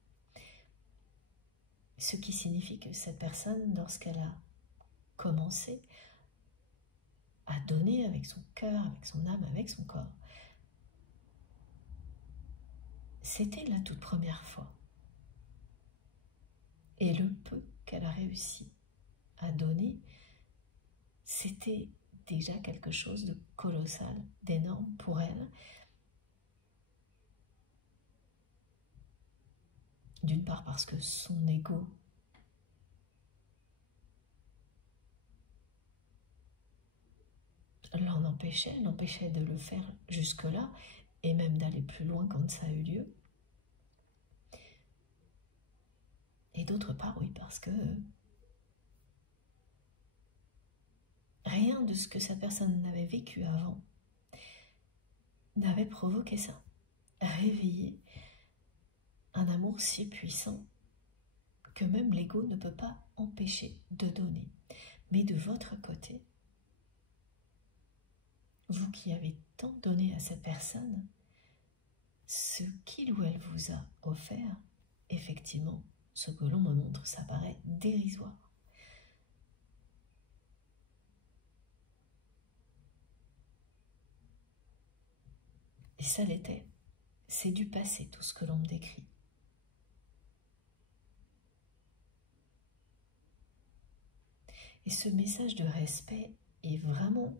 Ce qui signifie que cette personne, lorsqu'elle a commencé à donner avec son cœur, avec son âme, avec son corps, c'était la toute première fois. Et le peu qu'elle a réussi à donner, c'était déjà quelque chose de colossal, d'énorme pour elle. D'une part parce que son ego l'empêchait de le faire jusque-là, et même d'aller plus loin quand ça a eu lieu. Et d'autre part, oui, parce que rien de ce que cette personne n'avait vécu avant n'avait provoqué ça, réveillé un amour si puissant que même l'ego ne peut pas empêcher de donner. Mais de votre côté, vous qui avez tant donné à cette personne, ce qu'il ou elle vous a offert, effectivement, ce que l'on me montre, ça paraît dérisoire. Et ça l'était. C'est du passé, tout ce que l'on me décrit. Et ce message de respect est vraiment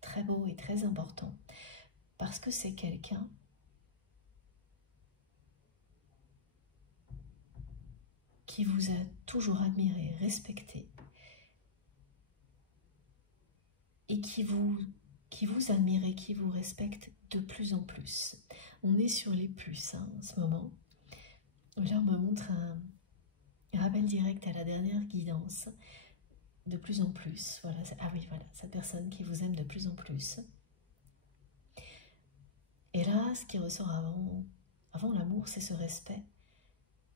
très beau et très important, parce que c'est quelqu'un qui vous a toujours admiré, respecté, et qui vous admire et qui vous respecte de plus en plus. On est sur les plus en ce moment. Là, on me montre un rappel direct à la dernière guidance. De plus en plus, voilà, ah oui, voilà, cette personne qui vous aime de plus en plus. Et là, ce qui ressort avant l'amour, c'est ce respect.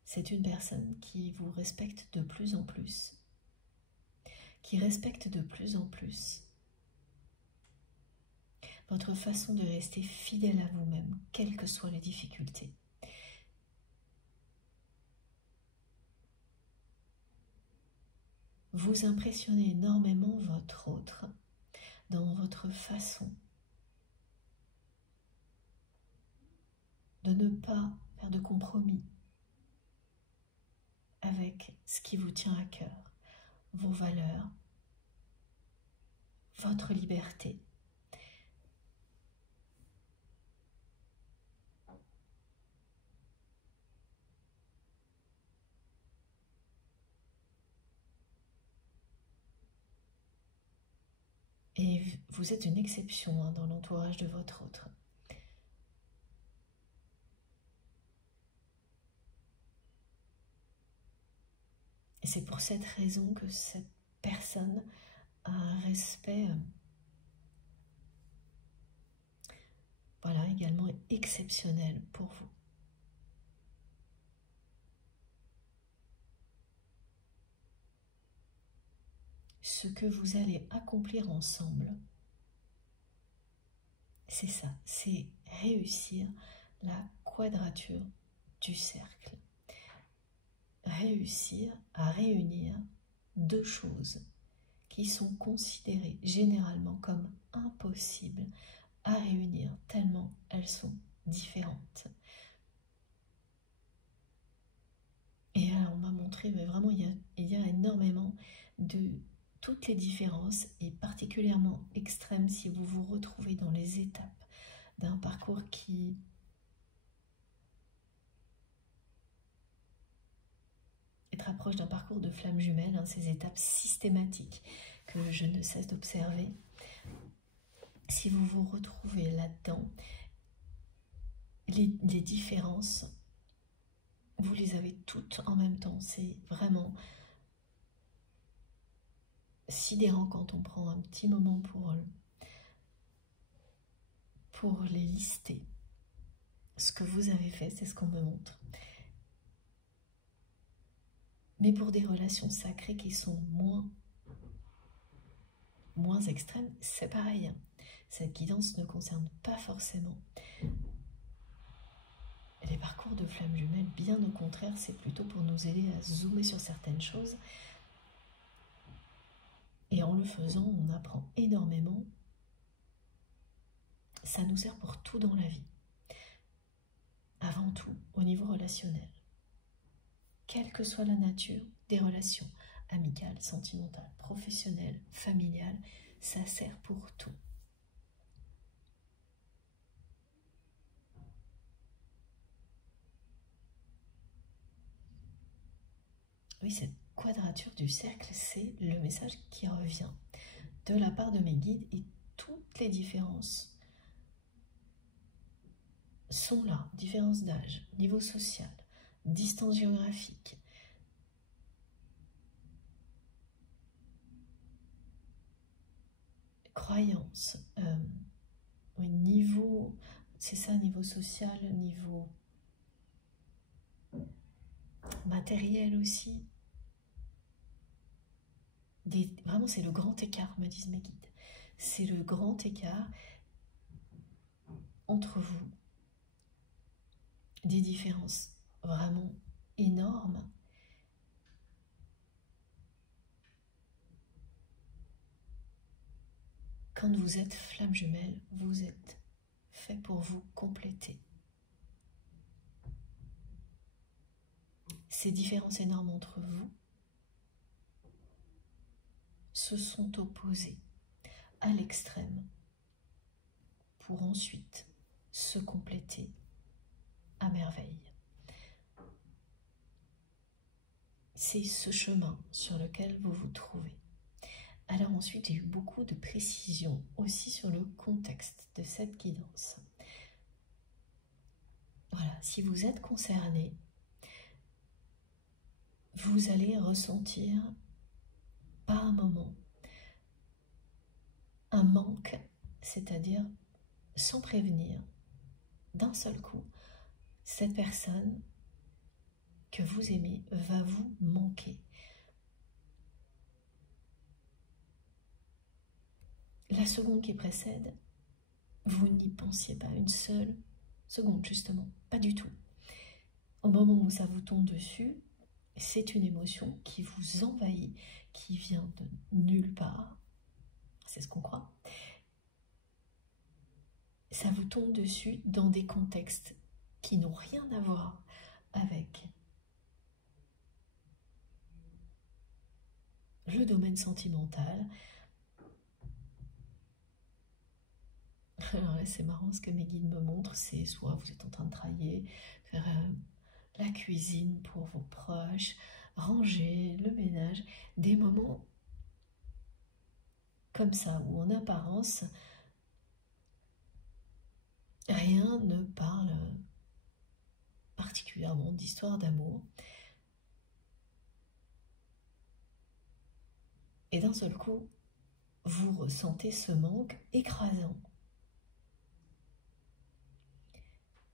C'est une personne qui vous respecte de plus en plus, qui respecte de plus en plus votre façon de rester fidèle à vous-même, quelles que soient les difficultés. Vous impressionnez énormément votre autre dans votre façon de ne pas faire de compromis avec ce qui vous tient à cœur, vos valeurs, votre liberté. Et vous êtes une exception hein, dans l'entourage de votre autre. Et c'est pour cette raison que cette personne a un respect voilà, également exceptionnel pour vous. Ce que vous allez accomplir ensemble, c'est ça, c'est réussir la quadrature du cercle. Réussir à réunir deux choses qui sont considérées généralement comme impossibles à réunir tellement elles sont différentes. Et alors on m'a montré, mais vraiment il y a énormément de toutes les différences et particulièrement extrêmes si vous vous retrouvez dans les étapes d'un parcours qui être proche d'un parcours de flamme jumelle, hein, ces étapes systématiques que je ne cesse d'observer. Si vous vous retrouvez là-dedans, les différences, vous les avez toutes en même temps. C'est vraiment sidérant quand on prend un petit moment pour les lister. Ce que vous avez fait, c'est ce qu'on me montre. Mais pour des relations sacrées qui sont moins extrêmes, c'est pareil. Cette guidance ne concerne pas forcément les parcours de flammes jumelles, bien au contraire, c'est plutôt pour nous aider à zoomer sur certaines choses. Et en le faisant, on apprend énormément. Ça nous sert pour tout dans la vie. Avant tout, au niveau relationnel. Quelle que soit la nature des relations, amicales, sentimentales, professionnelles, familiales, ça sert pour tout. Oui, cette quadrature du cercle, c'est le message qui revient de la part de mes guides et toutes les différences sont là. Différence d'âge, niveau social, distance géographique, croyance, oui, niveau, c'est ça, niveau social, niveau matériel aussi. Vraiment, c'est le grand écart, me disent mes guides. C'est le grand écart entre vous. Des différences vraiment énormes. Quand vous êtes flamme jumelle, vous êtes fait pour vous compléter. Ces différences énormes entre vous se sont opposées à l'extrême pour ensuite se compléter à merveille. C'est ce chemin sur lequel vous vous trouvez. Alors ensuite, j'ai eu beaucoup de précisions aussi sur le contexte de cette guidance. Voilà, si vous êtes concerné, vous allez ressentir par un moment un manque, c'est-à-dire sans prévenir, d'un seul coup, cette personne que vous aimez va vous manquer. La seconde qui précède, vous n'y pensiez pas une seule seconde, justement, pas du tout. Au moment où ça vous tombe dessus, c'est une émotion qui vous envahit, qui vient de nulle part, c'est ce qu'on croit. Ça vous tombe dessus dans des contextes qui n'ont rien à voir avec le domaine sentimental. Alors là, c'est marrant, ce que mes guides me montrent, c'est soit vous êtes en train de travailler, faire la cuisine pour vos proches, ranger, le ménage, des moments comme ça, où en apparence, rien ne parle particulièrement d'histoire d'amour. Et d'un seul coup, vous ressentez ce manque écrasant.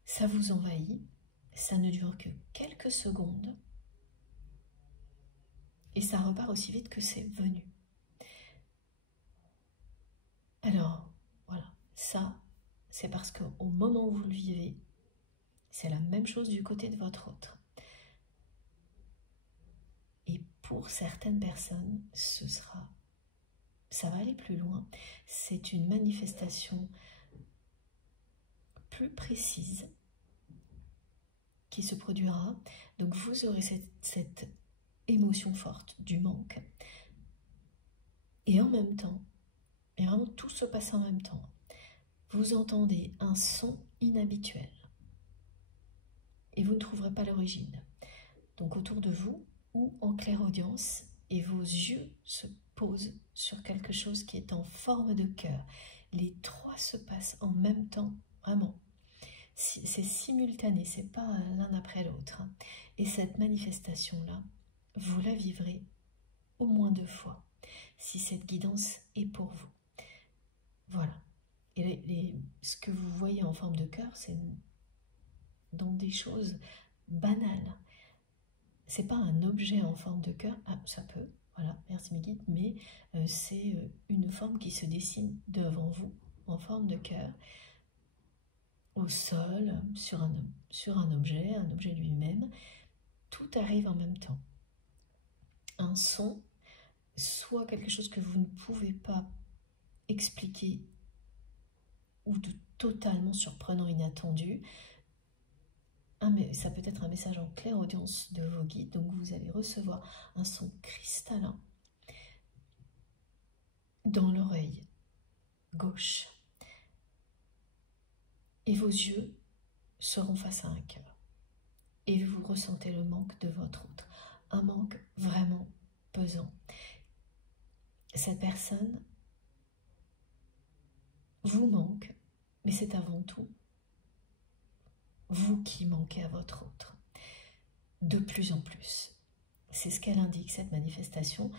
Ça vous envahit, ça ne dure que quelques secondes et ça repart aussi vite que c'est venu. Alors, voilà, ça, c'est parce qu'au moment où vous le vivez, c'est la même chose du côté de votre autre. Et pour certaines personnes, ça va aller plus loin. C'est une manifestation plus précise qui se produira. Donc vous aurez cette émotion forte du manque. Et en même temps, et vraiment tout se passe en même temps, vous entendez un son inhabituel. Et vous ne trouverez pas l'origine. Donc autour de vous, ou en clairaudience, et vos yeux se posent sur quelque chose qui est en forme de cœur. Les trois se passent en même temps, vraiment. C'est simultané, c'est pas l'un après l'autre. Et cette manifestation-là, vous la vivrez au moins 2 fois, si cette guidance est pour vous. Voilà. Et ce que vous voyez en forme de cœur, c'est dans des choses banales. C'est pas un objet en forme de cœur, ah, ça peut, voilà, merci mes guides, mais c'est une forme qui se dessine devant vous en forme de cœur, au sol, sur un objet lui-même. Tout arrive en même temps. Un son, soit quelque chose que vous ne pouvez pas expliquer ou de totalement surprenant, inattendu. Ça peut être un message en clairaudience de vos guides, donc vous allez recevoir un son cristallin dans l'oreille gauche. Et vos yeux seront face à un cœur. Et vous ressentez le manque de votre autre. Un manque vraiment pesant. Cette personne vous manque, mais c'est avant tout vous qui manquez à votre autre. De plus en plus. C'est ce qu'elle indique, cette manifestation.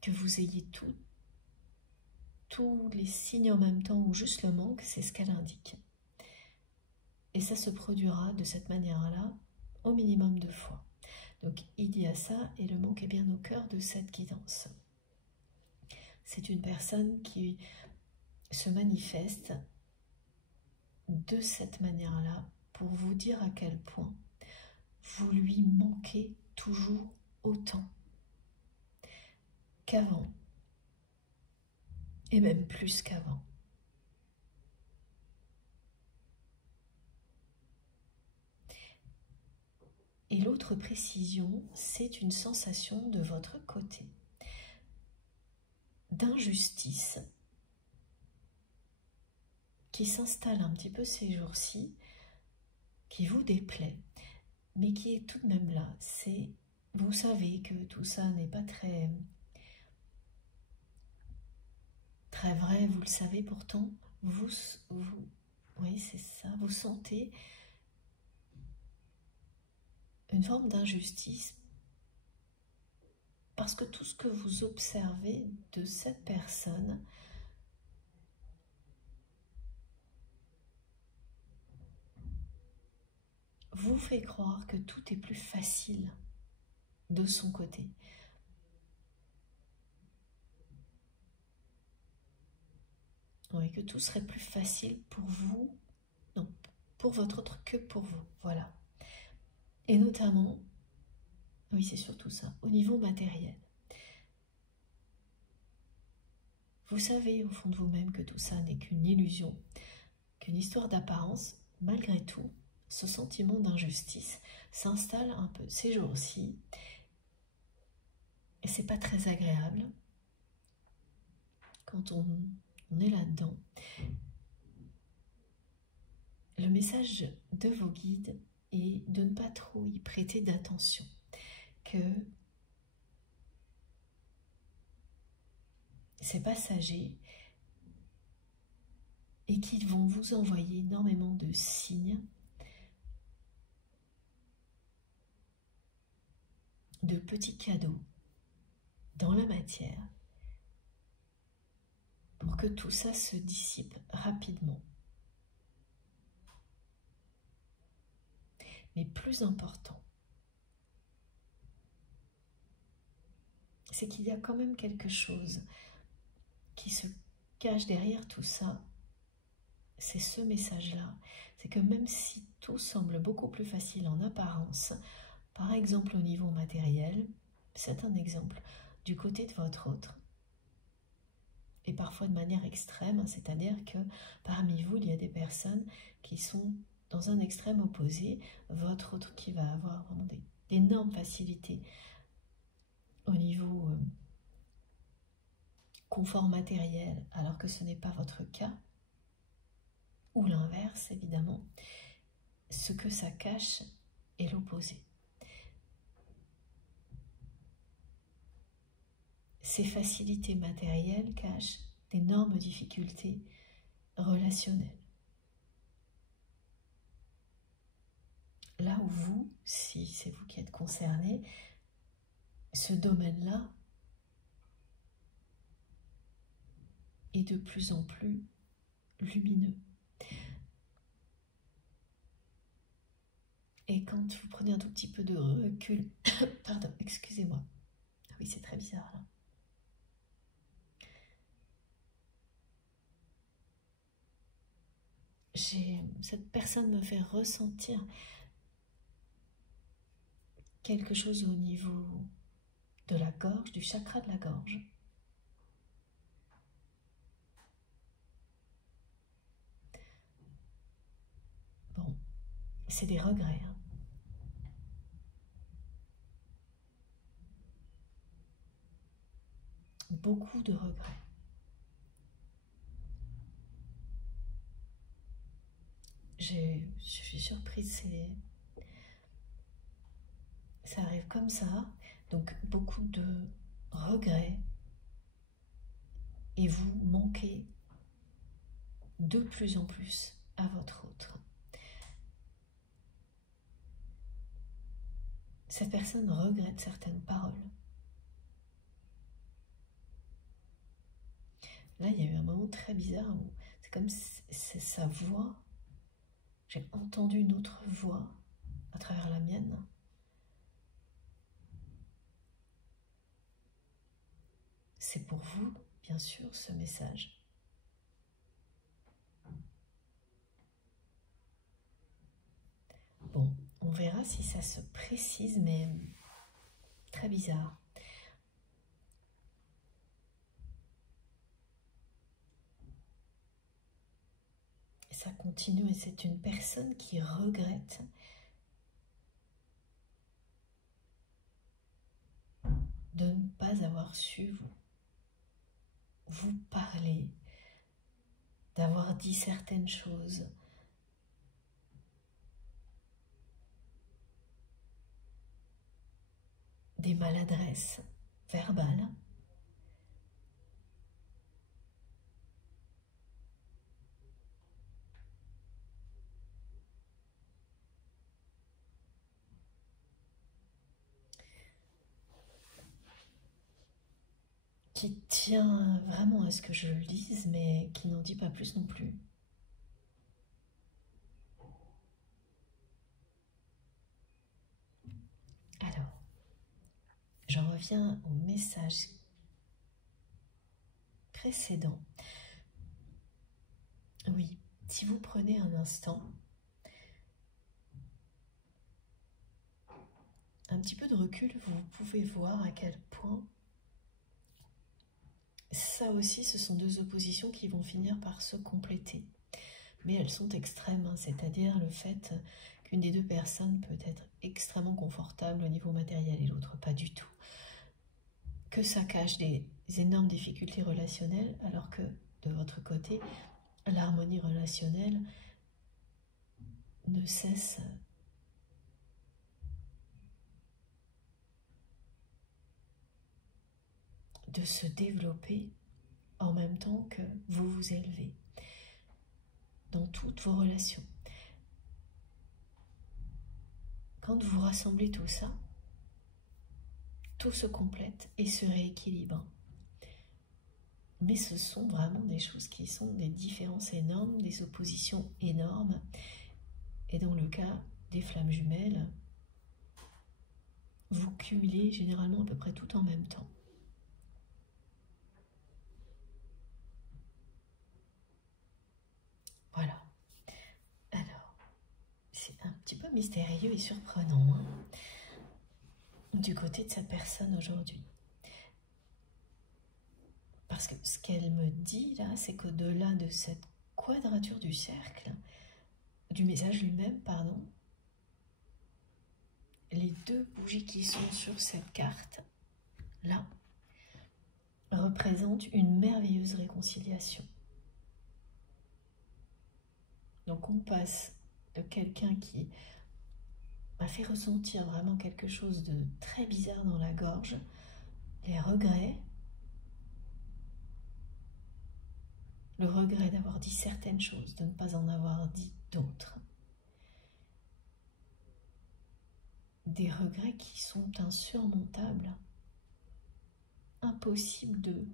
Que vous ayez tous les signes en même temps ou juste le manque, c'est ce qu'elle indique. Et ça se produira de cette manière-là au minimum 2 fois. Donc il y a ça et le manque est bien au cœur de cette guidance. C'est une personne qui se manifeste de cette manière-là pour vous dire à quel point vous lui manquez toujours autant qu'avant, et même plus qu'avant. Et l'autre précision, c'est une sensation de votre côté d'injustice qui s'installe un petit peu ces jours-ci, qui vous déplaît, mais qui est tout de même là. Vous savez que tout ça n'est pas très vrai, vous le savez, pourtant, oui, c'est ça, vous sentez une forme d'injustice parce que tout ce que vous observez de cette personne vous fait croire que tout est plus facile de son côté. Oui, que tout serait plus facile pour vous, non, pour votre autre que pour vous, voilà. Et notamment, oui, c'est surtout ça, au niveau matériel. Vous savez au fond de vous-même que tout ça n'est qu'une illusion, qu'une histoire d'apparence. Malgré tout, ce sentiment d'injustice s'installe un peu ces jours-ci, et c'est pas très agréable quand on est là-dedans. Le message de vos guides est de ne pas trop y prêter d'attention, que c'est passager et qu'ils vont vous envoyer énormément de signes, de petits cadeaux dans la matière pour que tout ça se dissipe rapidement. Mais plus important, c'est qu'il y a quand même quelque chose qui se cache derrière tout ça. C'est ce message-là. C'est que même si tout semble beaucoup plus facile en apparence, par exemple au niveau matériel, c'est un exemple, du côté de votre autre, et parfois de manière extrême, c'est-à-dire que parmi vous, il y a des personnes qui sont dans un extrême opposé, votre autre qui va avoir vraiment d'énormes facilités au niveau confort matériel, alors que ce n'est pas votre cas, ou l'inverse évidemment, ce que ça cache est l'opposé. Ces facilités matérielles cachent d'énormes difficultés relationnelles. Là où vous, si c'est vous qui êtes concerné, ce domaine-là est de plus en plus lumineux. Et quand vous prenez un tout petit peu de recul, pardon, excusez-moi, ah oui, c'est très bizarre là. Cette personne me fait ressentir quelque chose au niveau de la gorge, du chakra de la gorge. Bon, c'est des regrets. Hein. Beaucoup de regrets. Je suis surprise, ça arrive comme ça, donc beaucoup de regrets, et vous manquez de plus en plus à votre autre. Cette personne regrette certaines paroles. Là, il y a eu un moment très bizarre où c'est comme si c'est sa voix. J'ai entendu une autre voix à travers la mienne. C'est pour vous, bien sûr, ce message. Bon, on verra si ça se précise, mais très bizarre. Et ça continue, et c'est une personne qui regrette de ne pas avoir su vous parler, d'avoir dit certaines choses. Des maladresses verbales. Qui tient vraiment à ce que je le dise, mais qui n'en dit pas plus non plus. Alors, j'en reviens au message précédent. Oui, si vous prenez un instant, un petit peu de recul, vous pouvez voir à quel point ça aussi, ce sont deux oppositions qui vont finir par se compléter. Mais elles sont extrêmes, hein, c'est-à-dire le fait qu'une des deux personnes peut être extrêmement confortable au niveau matériel et l'autre pas du tout. Que ça cache des énormes difficultés relationnelles, alors que de votre côté, l'harmonie relationnelle ne cesse de se développer en même temps que vous vous élevez dans toutes vos relations. Quand vous rassemblez tout ça, tout se complète et se rééquilibre. Mais ce sont vraiment des choses qui sont des différences énormes, des oppositions énormes. Et dans le cas des flammes jumelles, vous cumulez généralement à peu près tout en même temps. Voilà. Alors, c'est un petit peu mystérieux et surprenant du côté de cette personne aujourd'hui. Parce que ce qu'elle me dit là, c'est qu'au-delà de cette quadrature du cercle, du message lui-même, pardon, les deux bougies qui sont sur cette carte, là, représentent une merveilleuse réconciliation. Donc on passe de quelqu'un qui m'a fait ressentir vraiment quelque chose de très bizarre dans la gorge, les regrets, le regret d'avoir dit certaines choses, de ne pas en avoir dit d'autres. Des regrets qui sont insurmontables, impossible de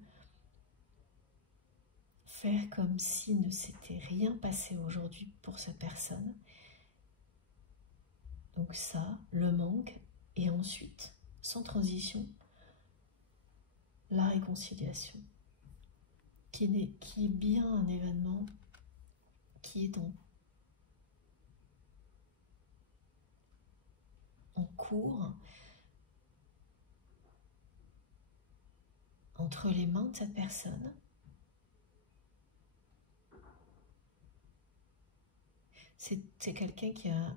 faire comme s'il ne s'était rien passé aujourd'hui pour cette personne. Donc ça, le manque, et ensuite, sans transition, la réconciliation, qui est bien un événement qui est en cours entre les mains de cette personne. C'est quelqu'un qui a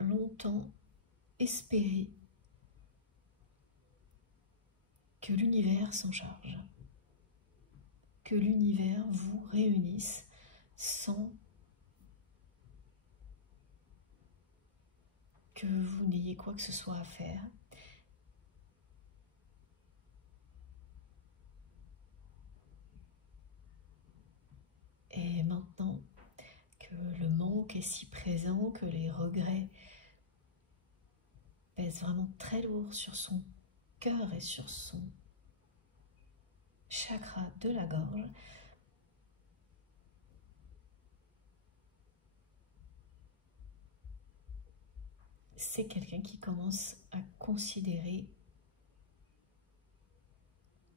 longtemps espéré que l'univers s'en charge, que l'univers vous réunisse sans que vous n'ayez quoi que ce soit à faire. Et maintenant que le manque est si présent, que les regrets pèsent vraiment très lourd sur son cœur et sur son chakra de la gorge, c'est quelqu'un qui commence à considérer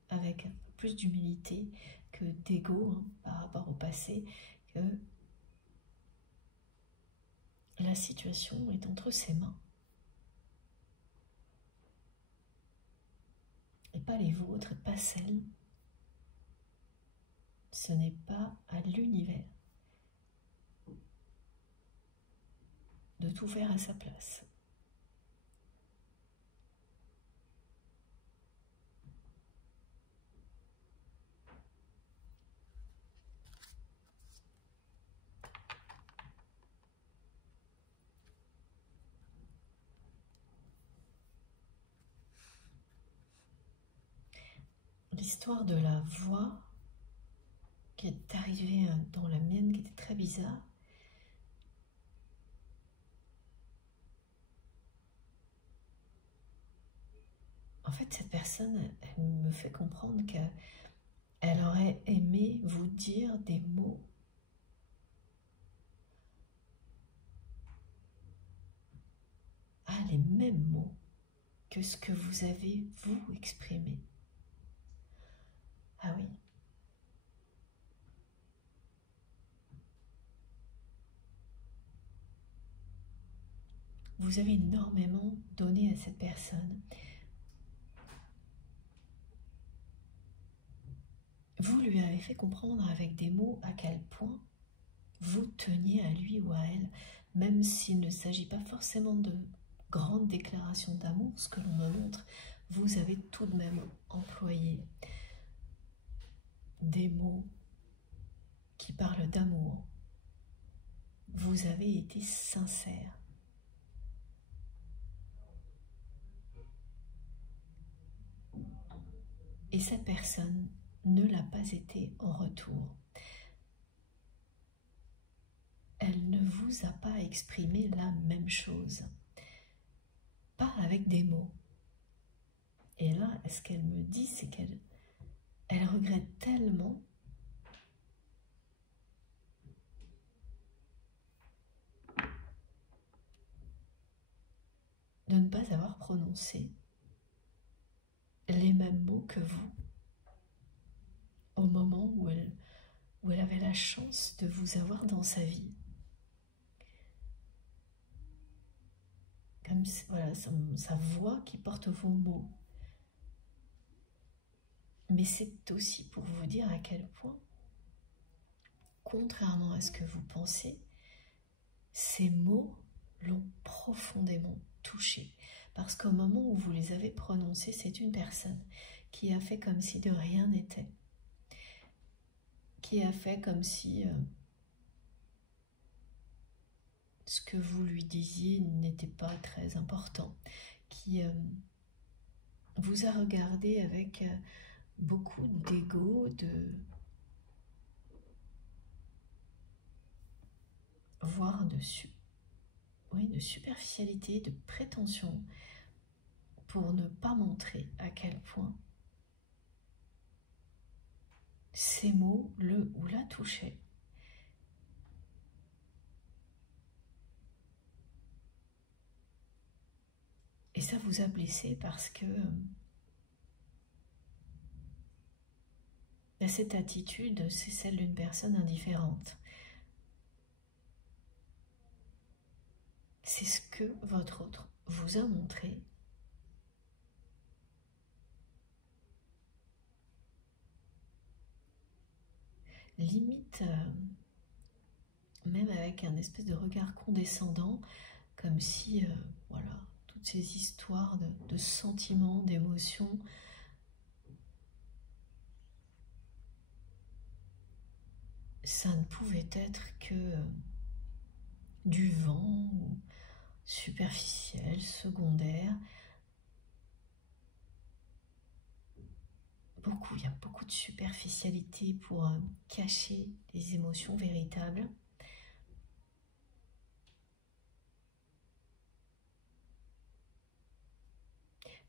avec un peu plus d'humilité que d'ego par rapport au passé, que la situation est entre ses mains et pas les vôtres, et pas celles. Ce n'est pas à l'univers de tout faire à sa place. L'histoire de la voix qui est arrivée dans la mienne, qui était très bizarre, en fait, cette personne, elle me fait comprendre qu'elle aurait aimé vous dire des mots les mêmes mots que ce que vous avez, vous, exprimé. Ah oui. Vous avez énormément donné à cette personne. Vous lui avez fait comprendre avec des mots à quel point vous teniez à lui ou à elle, même s'il ne s'agit pas forcément de grandes déclarations d'amour, ce que l'on me montre, vous avez tout de même employé des mots qui parlent d'amour. Vous avez été sincère. Et cette personne ne l'a pas été en retour. Elle ne vous a pas exprimé la même chose, pas avec des mots. Et là, ce qu'elle me dit, c'est qu'elle regrette tellement de ne pas avoir prononcé les mêmes mots que vous au moment où elle avait la chance de vous avoir dans sa vie. Comme voilà, sa voix qui porte vos mots. Mais c'est aussi pour vous dire à quel point, contrairement à ce que vous pensez, ces mots l'ont profondément touché. Parce qu'au moment où vous les avez prononcés, c'est une personne qui a fait comme si de rien n'était. Qui a fait comme si ce que vous lui disiez n'était pas très important. Qui vous a regardé avec beaucoup d'ego, voire de superficialité, de prétention, pour ne pas montrer à quel point ces mots le ou la touchaient. Et ça vous a blessé parce que cette attitude, c'est celle d'une personne indifférente. C'est ce que votre autre vous a montré. Limite, même avec un espèce de regard condescendant, comme si, voilà, toutes ces histoires de sentiments, d'émotions, ça ne pouvait être que du vent, ou superficiel, secondaire. Il y a beaucoup de superficialité pour cacher les émotions véritables.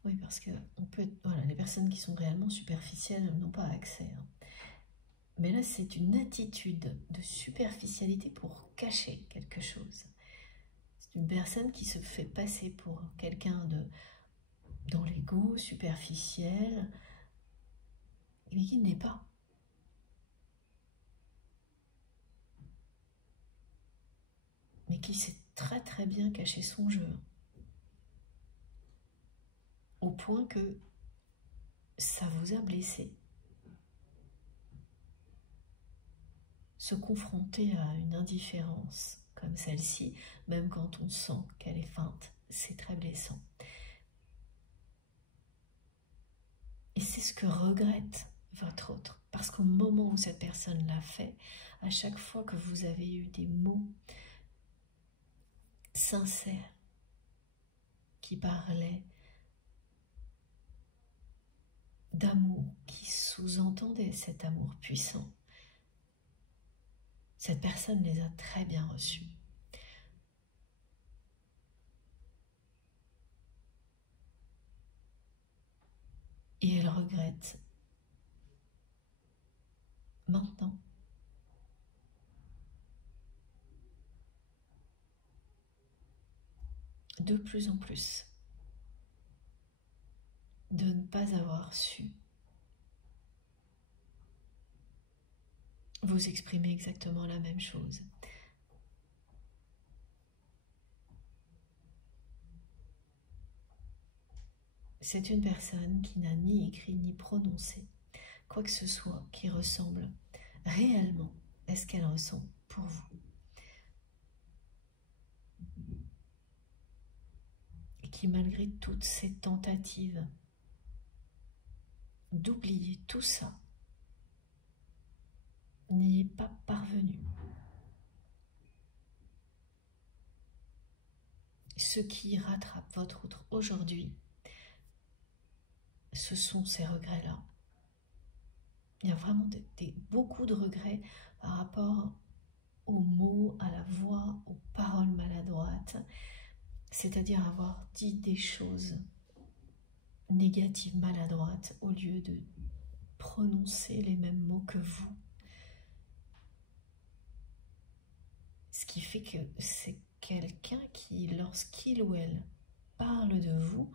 Oui, parce que voilà, les personnes qui sont réellement superficielles n'ont pas accès. Mais là, c'est une attitude de superficialité pour cacher quelque chose. C'est une personne qui se fait passer pour quelqu'un dans l'ego, superficiel, mais qui ne l'est pas. Mais qui sait très très bien cacher son jeu. Au point que ça vous a blessé. Se confronter à une indifférence comme celle-ci, même quand on sent qu'elle est feinte, c'est très blessant. Et c'est ce que regrette votre autre. Parce qu'au moment où cette personne l'a fait, à chaque fois que vous avez eu des mots sincères qui parlaient d'amour, qui sous-entendaient cet amour puissant, cette personne les a très bien reçus. Et elle regrette maintenant de plus en plus de ne pas avoir su vous exprimer exactement la même chose. C'est une personne qui n'a ni écrit ni prononcé quoi que ce soit qui ressemble réellement à ce qu'elle ressent pour vous. Et qui, malgré toutes ces tentatives d'oublier tout ça, n'y est pas parvenue. Ce qui rattrape votre autre aujourd'hui, ce sont ces regrets-là. Il y a vraiment beaucoup de regrets par rapport aux mots, à la voix, aux paroles maladroites, c'est-à-dire avoir dit des choses négatives, maladroites, au lieu de prononcer les mêmes mots que vous. Ce qui fait que c'est quelqu'un qui, lorsqu'il ou elle parle de vous,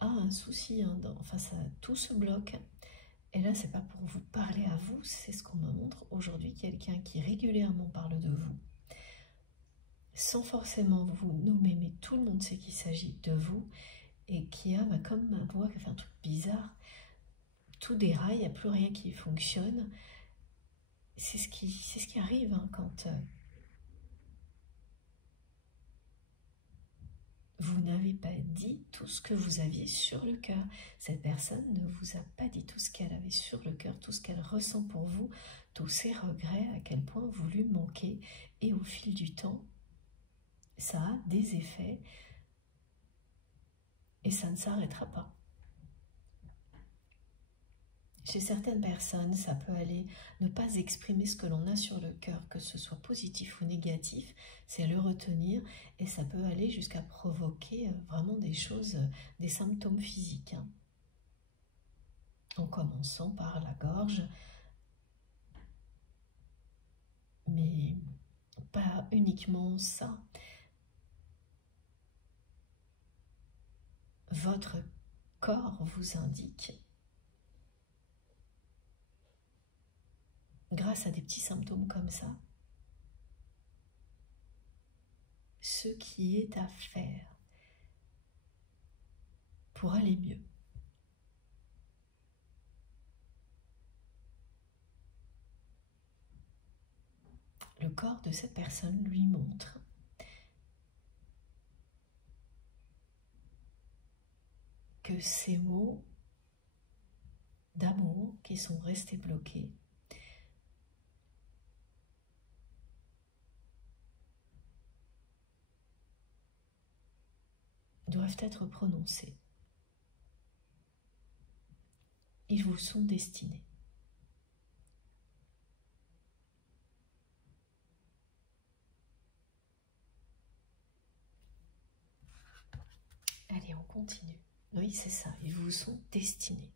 a un souci, hein, face à tout se bloque. Et là, c'est pas pour vous parler à vous, c'est ce qu'on me montre aujourd'hui, quelqu'un qui régulièrement parle de vous, sans forcément vous nommer, mais tout le monde sait qu'il s'agit de vous, et qui a comme ma voix qui fait un truc bizarre, tout déraille, il n'y a plus rien qui fonctionne. C'est ce qui arrive, hein, quand vous n'avez pas dit tout ce que vous aviez sur le cœur. Cette personne ne vous a pas dit tout ce qu'elle avait sur le cœur, tout ce qu'elle ressent pour vous, tous ses regrets, à quel point vous lui manquez. Et au fil du temps, ça a des effets et ça ne s'arrêtera pas. Chez certaines personnes, ça peut aller ne pas exprimer ce que l'on a sur le cœur, que ce soit positif ou négatif, c'est le retenir, et ça peut aller jusqu'à provoquer vraiment des choses, des symptômes physiques. Hein. En commençant par la gorge, mais pas uniquement ça. Votre corps vous indique, grâce à des petits symptômes comme ça, ce qui est à faire pour aller mieux. Le corps de cette personne lui montre que ces mots d'amour qui sont restés bloqués doivent être prononcés. Ils vous sont destinés. Allez, on continue. Oui, c'est ça, ils vous sont destinés.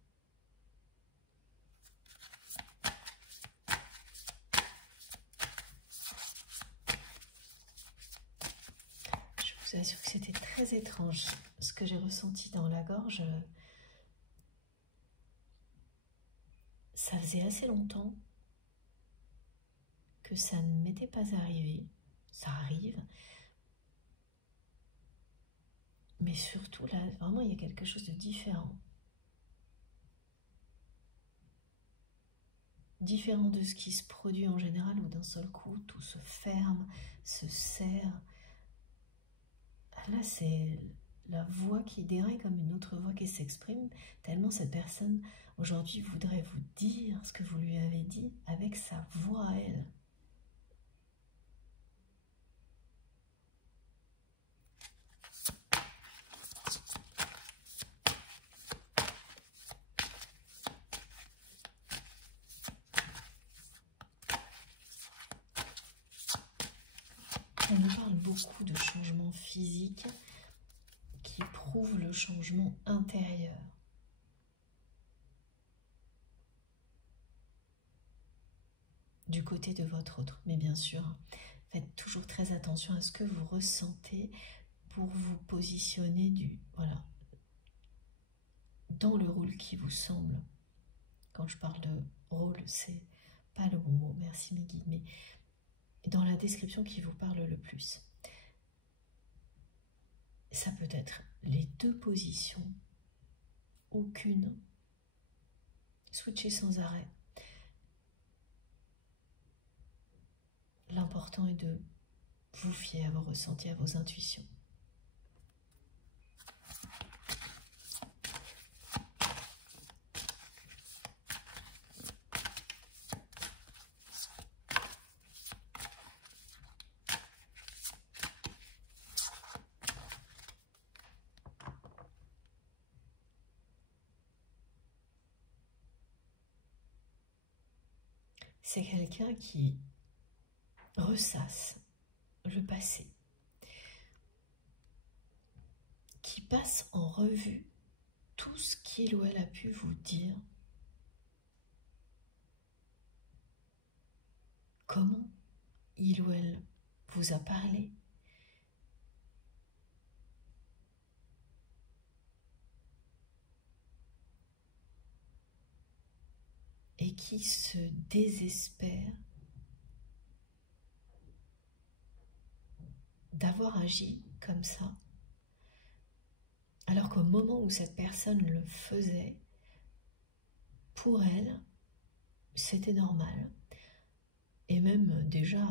Je vous assure que c'était très étrange ce que j'ai ressenti dans la gorge. Ça faisait assez longtemps que ça ne m'était pas arrivé. Ça arrive. Mais surtout, là, vraiment, il y a quelque chose de différent. Différent de ce qui se produit en général, où d'un seul coup, tout se ferme, se serre. Là, c'est la voix qui déraille comme une autre voix qui s'exprime, tellement cette personne, aujourd'hui, voudrait vous dire ce que vous lui avez dit avec sa voix à elle. On nous parle beaucoup de changements physiques qui prouvent le changement intérieur. Du côté de votre autre. Mais bien sûr, faites toujours très attention à ce que vous ressentez pour vous positionner dans le rôle qui vous semble. Quand je parle de rôle, c'est pas le bon mot, merci mes guides, mais dans la description qui vous parle le plus. Ça peut être les deux positions, aucune, switcher sans arrêt. L'important est de vous fier à vos ressentis, à vos intuitions. c'est quelqu'un qui ressasse le passé, qui passe en revue tout ce qu'il ou elle a pu vous dire, comment il ou elle vous a parlé, et qui se désespère d'avoir agi comme ça, alors qu'au moment où cette personne le faisait, pour elle, c'était normal, et même déjà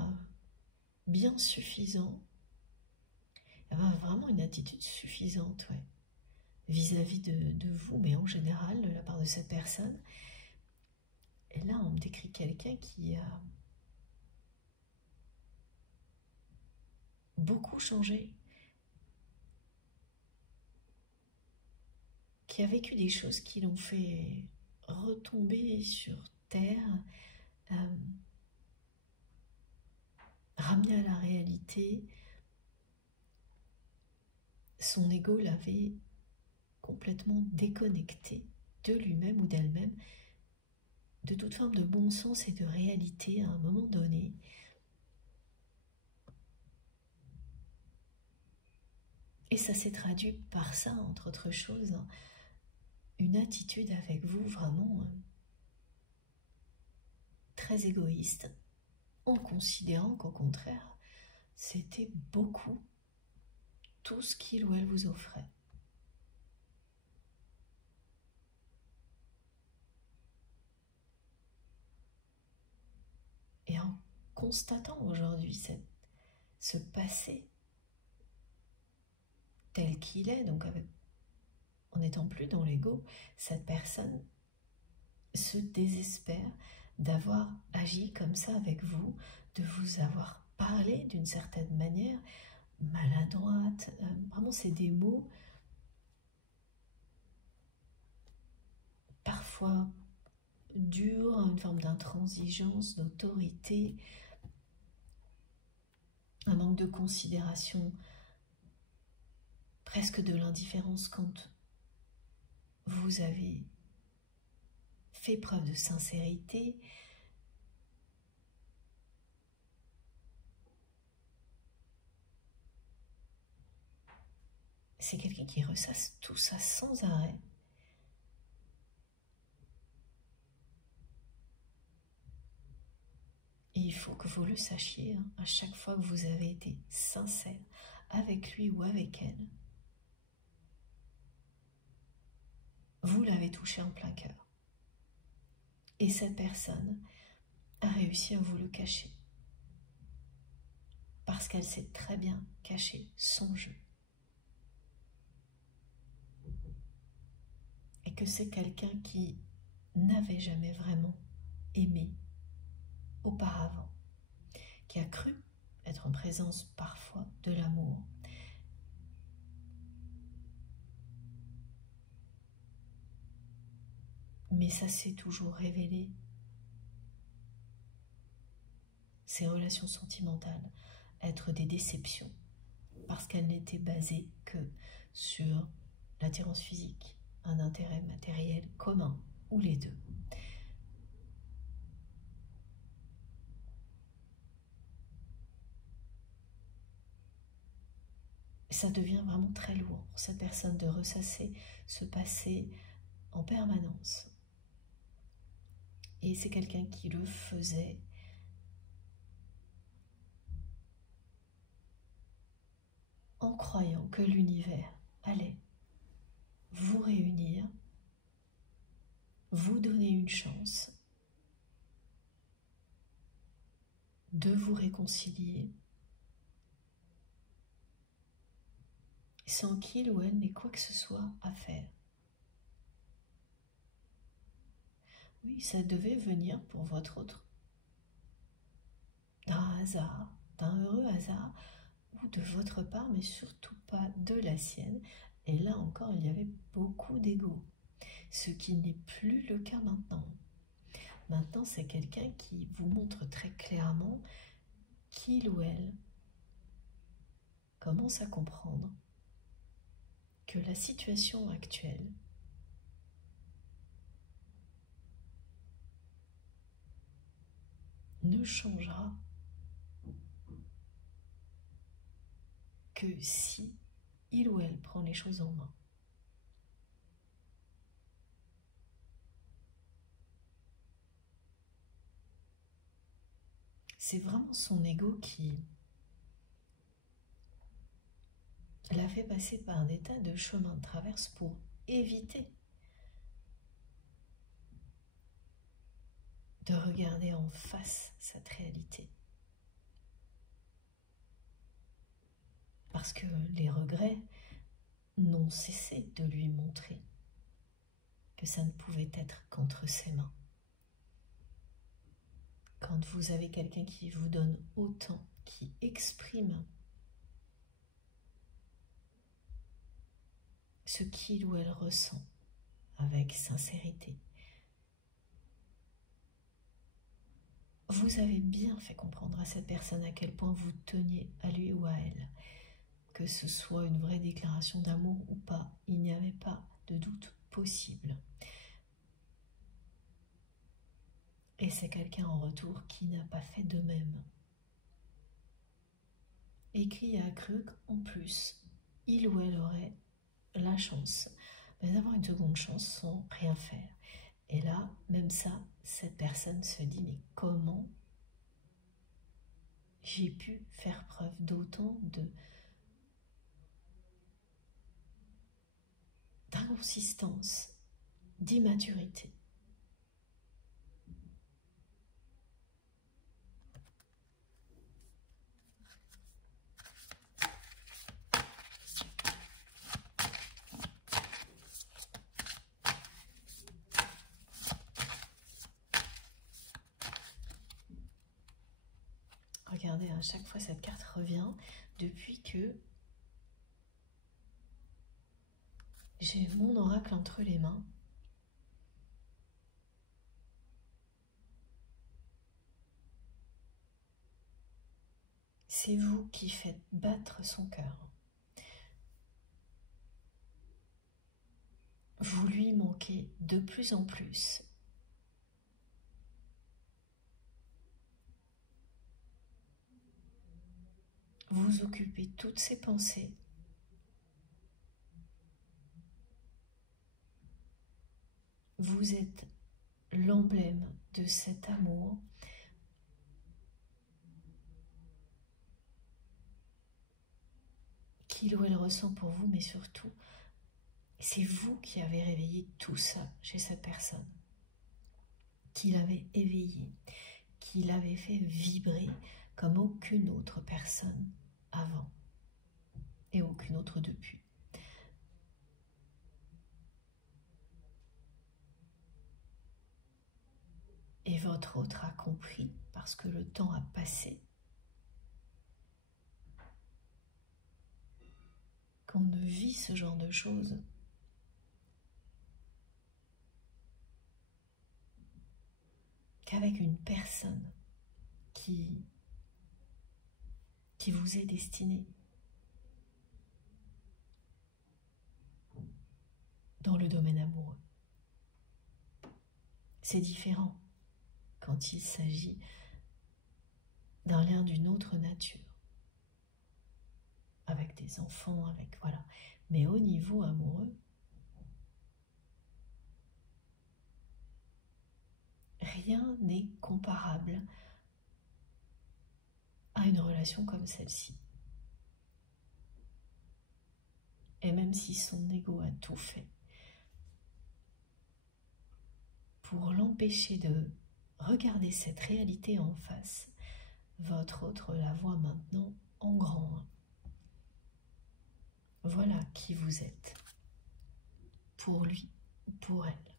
bien suffisant, elle avait vraiment une attitude suffisante, ouais, vis-à-vis de vous, mais en général, de la part de cette personne. Et là, on me décrit quelqu'un qui a beaucoup changé, qui a vécu des choses qui l'ont fait retomber sur terre, ramener à la réalité. Son ego l'avait complètement déconnecté de lui-même ou d'elle-même, de toute forme de bon sens et de réalité à un moment donné. Et ça s'est traduit par ça, entre autres choses, une attitude avec vous vraiment très égoïste, en considérant qu'au contraire, c'était beaucoup tout ce qu'il ou elle vous offrait. Et en constatant aujourd'hui ce passé tel qu'il est, donc en n'étant plus dans l'ego, cette personne se désespère d'avoir agi comme ça avec vous, de vous avoir parlé d'une certaine manière maladroite. Vraiment, c'est des mots parfois durs, une forme d'intransigeance, d'autorité, un manque de considération, presque de l'indifférence quand vous avez fait preuve de sincérité. C'est quelqu'un qui ressasse tout ça sans arrêt. Et il faut que vous le sachiez, hein, à chaque fois que vous avez été sincère avec lui ou avec elle, vous l'avez touché en plein cœur. Et cette personne a réussi à vous le cacher. Parce qu'elle sait très bien cacher son jeu. Et que c'est quelqu'un qui n'avait jamais vraiment aimé auparavant, qui a cru être en présence parfois de l'amour. Mais ça s'est toujours révélé, ces relations sentimentales, être des déceptions, parce qu'elles n'étaient basées que sur l'attirance physique, un intérêt matériel commun, ou les deux. Ça devient vraiment très lourd pour cette personne de ressasser ce passé en permanence. Et c'est quelqu'un qui le faisait en croyant que l'univers allait vous réunir, vous donner une chance de vous réconcilier, sans qu'il ou elle n'ait quoi que ce soit à faire. Oui, ça devait venir pour votre autre d'un hasard, d'un heureux hasard, ou de votre part, mais surtout pas de la sienne. Et là encore, il y avait beaucoup d'ego, ce qui n'est plus le cas maintenant. Maintenant, c'est quelqu'un qui vous montre très clairement qu'il ou elle commence à comprendre que la situation actuelle ne changera que si il ou elle prend les choses en main. C'est vraiment son ego qui l'a fait passer par des tas de chemins de traverse pour éviter de regarder en face cette réalité. Parce que les regrets n'ont cessé de lui montrer que ça ne pouvait être qu'entre ses mains. Quand vous avez quelqu'un qui vous donne autant, qui exprime ce qu'il ou elle ressent avec sincérité, vous avez bien fait comprendre à cette personne à quel point vous teniez à lui ou à elle. Que ce soit une vraie déclaration d'amour ou pas, il n'y avait pas de doute possible. Et c'est quelqu'un en retour qui n'a pas fait de même. Et qui a cru qu'en plus, il ou elle aurait la chance d'avoir une seconde chance sans rien faire. Et là, même ça, cette personne se dit, mais comment j'ai pu faire preuve d'autant d'inconsistance, d'immaturité. Regardez, à chaque fois cette carte revient depuis que j'ai mon oracle entre les mains. C'est vous qui faites battre son cœur. Vous lui manquez de plus en plus. Vous occupez toutes ses pensées. Vous êtes l'emblème de cet amour qu'il ou elle ressent pour vous, mais surtout, c'est vous qui avez réveillé tout ça chez cette personne, qui l'avait éveillé, qui l'avait fait vibrer comme aucune autre personne avant et aucune autre depuis. Et votre autre a compris, parce que le temps a passé, qu'on ne vit ce genre de choses qu'avec une personne qui vous est destinée dans le domaine amoureux. C'est différent quand il s'agit d'un lien d'une autre nature, avec des enfants, avec voilà. Mais au niveau amoureux, rien n'est comparable à une relation comme celle-ci. Et même si son ego a tout fait pour l'empêcher de regarder cette réalité en face, votre autre la voit maintenant en grand. Voilà qui vous êtes, pour lui ou pour elle.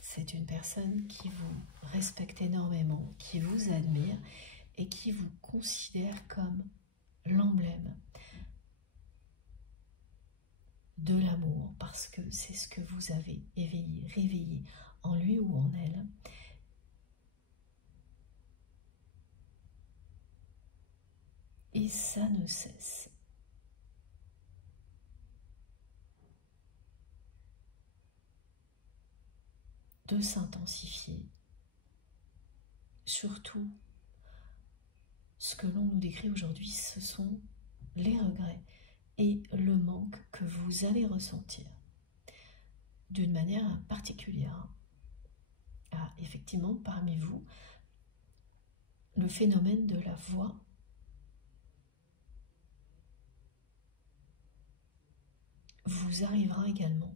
C'est une personne qui vous respecte énormément, qui vous admire et qui vous considère comme l'emblème de l'amour, parce que c'est ce que vous avez éveillé, réveillé en lui ou en elle. et ça ne cesse de s'intensifier. Surtout, ce que l'on nous décrit aujourd'hui, ce sont les regrets et le manque que vous allez ressentir d'une manière particulière. Ah, effectivement, parmi vous, le phénomène de la voix vous arrivera également.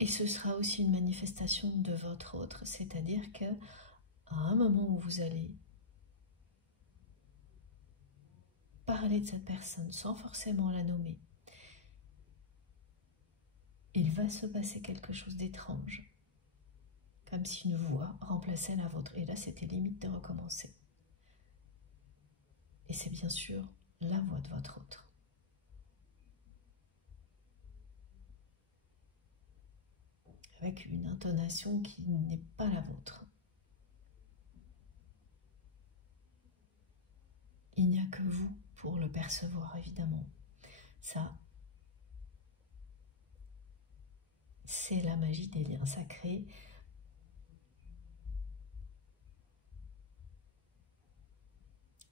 Et ce sera aussi une manifestation de votre autre, c'est-à-dire qu'à un moment où vous allez parler de cette personne sans forcément la nommer, il va se passer quelque chose d'étrange, comme si une voix remplaçait la vôtre. Et là, c'était limite de recommencer. Et c'est bien sûr la voix de votre autre. Avec une intonation qui n'est pas la vôtre. Il n'y a que vous pour le percevoir, évidemment. Ça, c'est la magie des liens sacrés.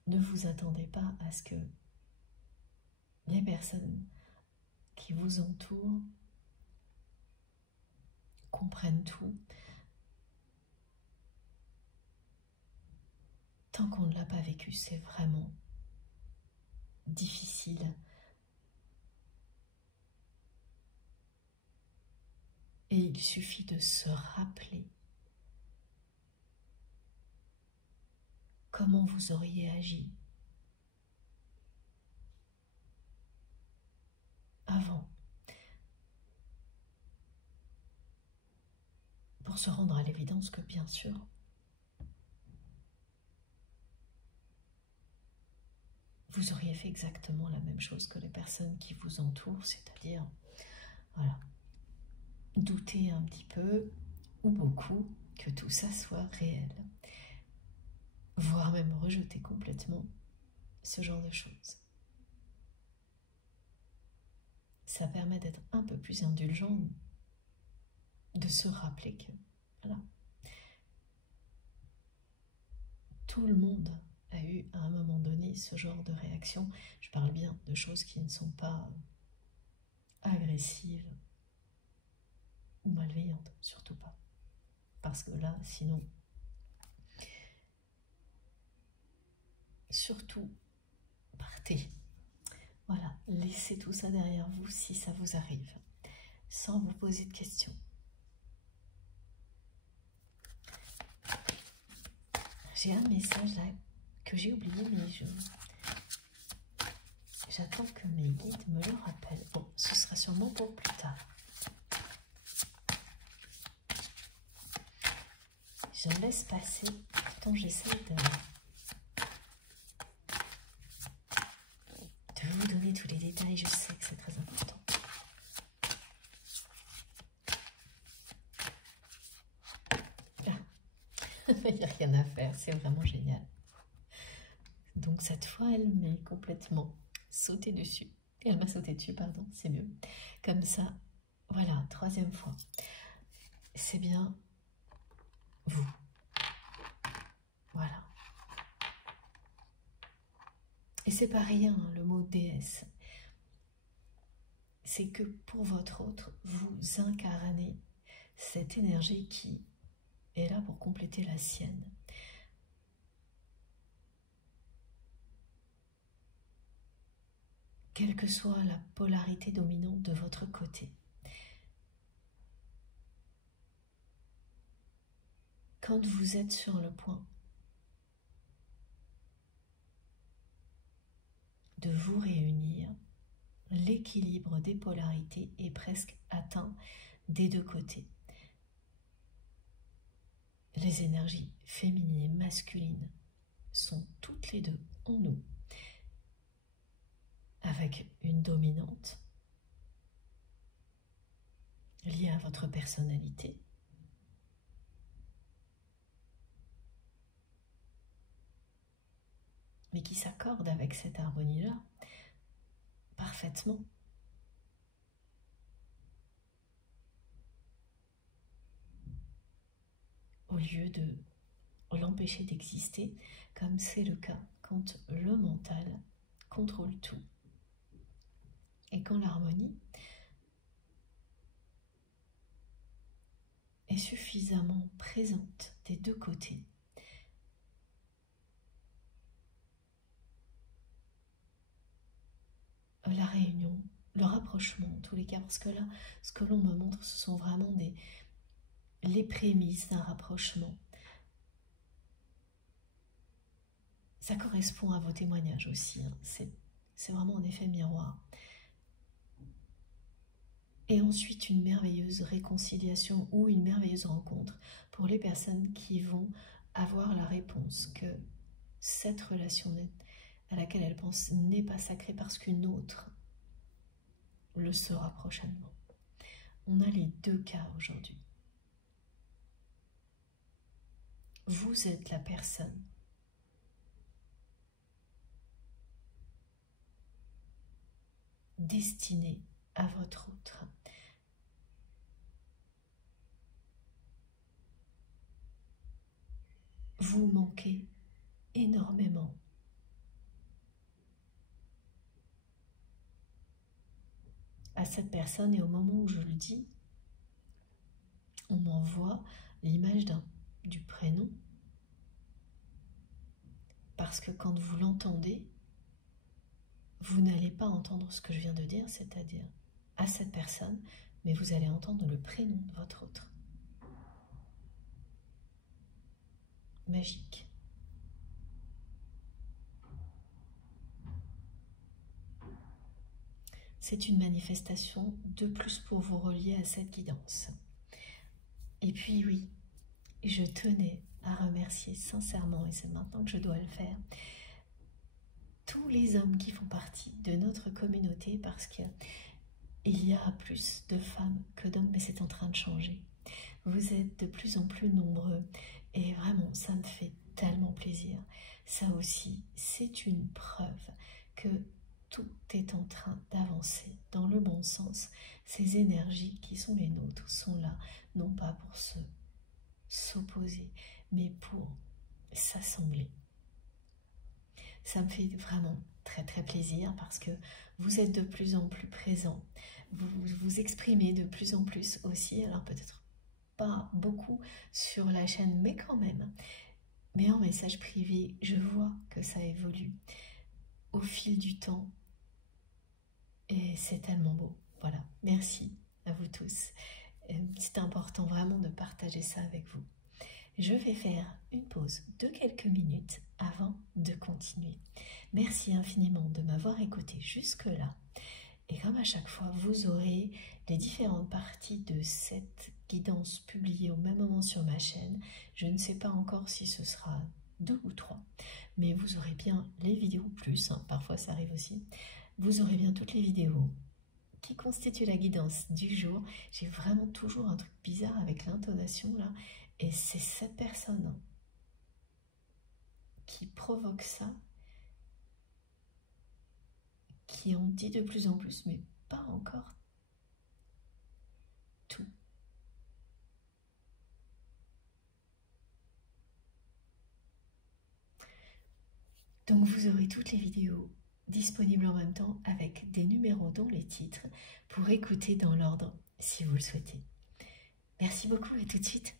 Ne vous attendez pas à ce que les personnes qui vous entourent comprennent tout. Tant qu'on ne l'a pas vécu, c'est vraiment difficile. Et il suffit de se rappeler comment vous auriez agi avant, pour se rendre à l'évidence que, bien sûr, vous auriez fait exactement la même chose que les personnes qui vous entourent, c'est-à-dire, voilà, douter un petit peu, ou beaucoup, que tout ça soit réel, voire même rejeter complètement ce genre de choses. Ça permet d'être un peu plus indulgent, de se rappeler que, voilà, tout le monde a eu à un moment donné ce genre de réaction. Je parle bien de choses qui ne sont pas agressives ou malveillantes, surtout pas. Parce que là, sinon, surtout, partez. Voilà, laissez tout ça derrière vous si ça vous arrive, sans vous poser de questions. J'ai un message là que j'ai oublié, mais j'attends que mes guides me le rappellent. Bon, ce sera sûrement pour plus tard. Je laisse passer, pourtant j'essaie de vous donner tous les détails, je sais que c'est très important. Il n'y a rien à faire, c'est vraiment génial. Donc cette fois, elle m'est complètement sauté dessus. Elle m'a sauté dessus, pardon, c'est mieux. Comme ça, voilà, troisième fois. C'est bien vous. Voilà. Et c'est pas rien, le mot déesse. C'est que pour votre autre, vous incarnez cette énergie qui est là pour compléter la sienne. Quelle que soit la polarité dominante de votre côté. Quand vous êtes sur le point de vous réunir, l'équilibre des polarités est presque atteint des deux côtés. Les énergies féminines et masculines sont toutes les deux en nous, avec une dominante liée à votre personnalité, mais qui s'accorde avec cette harmonie-là parfaitement. Au lieu de l'empêcher d'exister, comme c'est le cas quand le mental contrôle tout. Et quand l'harmonie est suffisamment présente des deux côtés, la réunion, le rapprochement en tous les cas, parce que là, ce que l'on me montre, ce sont vraiment les prémices d'un rapprochement. Ça correspond à vos témoignages aussi, hein. C'est vraiment un effet miroir. Et ensuite, une merveilleuse réconciliation ou une merveilleuse rencontre pour les personnes qui vont avoir la réponse que cette relation à laquelle elles pensent n'est pas sacrée parce qu'une autre le sera prochainement. On a les deux cas aujourd'hui. Vous êtes la personne destinée à votre autre. Vous manquez énormément. À cette personne, et au moment où je le dis, on m'envoie l'image du prénom, parce que quand vous l'entendez, vous n'allez pas entendre ce que je viens de dire, c'est-à-dire à cette personne, mais vous allez entendre le prénom de votre autre. Magique. C'est une manifestation de plus pour vous relier à cette guidance. Et puis oui, je tenais à remercier sincèrement, et c'est maintenant que je dois le faire, tous les hommes qui font partie de notre communauté, parce qu'il y a plus de femmes que d'hommes, mais c'est en train de changer. Vous êtes de plus en plus nombreux et vraiment, ça me fait tellement plaisir. Ça aussi, c'est une preuve que tout est en train d'avancer dans le bon sens. Ces énergies qui sont les nôtres sont là, non pas pour s'opposer, mais pour s'assembler. Ça me fait vraiment très très plaisir parce que vous êtes de plus en plus présents, vous vous exprimez de plus en plus aussi, alors peut-être pas beaucoup sur la chaîne, mais quand même. Mais en message privé, je vois que ça évolue au fil du temps et c'est tellement beau. Voilà, merci à vous tous. C'est important vraiment de partager ça avec vous. Je vais faire une pause de quelques minutes avant de continuer. Merci infiniment de m'avoir écouté jusque-là. Et comme à chaque fois, vous aurez les différentes parties de cette guidance publiée au même moment sur ma chaîne. Je ne sais pas encore si ce sera 2 ou 3, mais vous aurez bien les vidéos plus, hein, parfois ça arrive aussi. Vous aurez bien toutes les vidéos qui constituent la guidance du jour. J'ai vraiment toujours un truc bizarre avec l'intonation là. Et c'est cette personne qui provoque ça, qui en dit de plus en plus, mais pas encore tout. Donc vous aurez toutes les vidéos disponibles en même temps avec des numéros dans les titres pour écouter dans l'ordre si vous le souhaitez. Merci beaucoup et à tout de suite.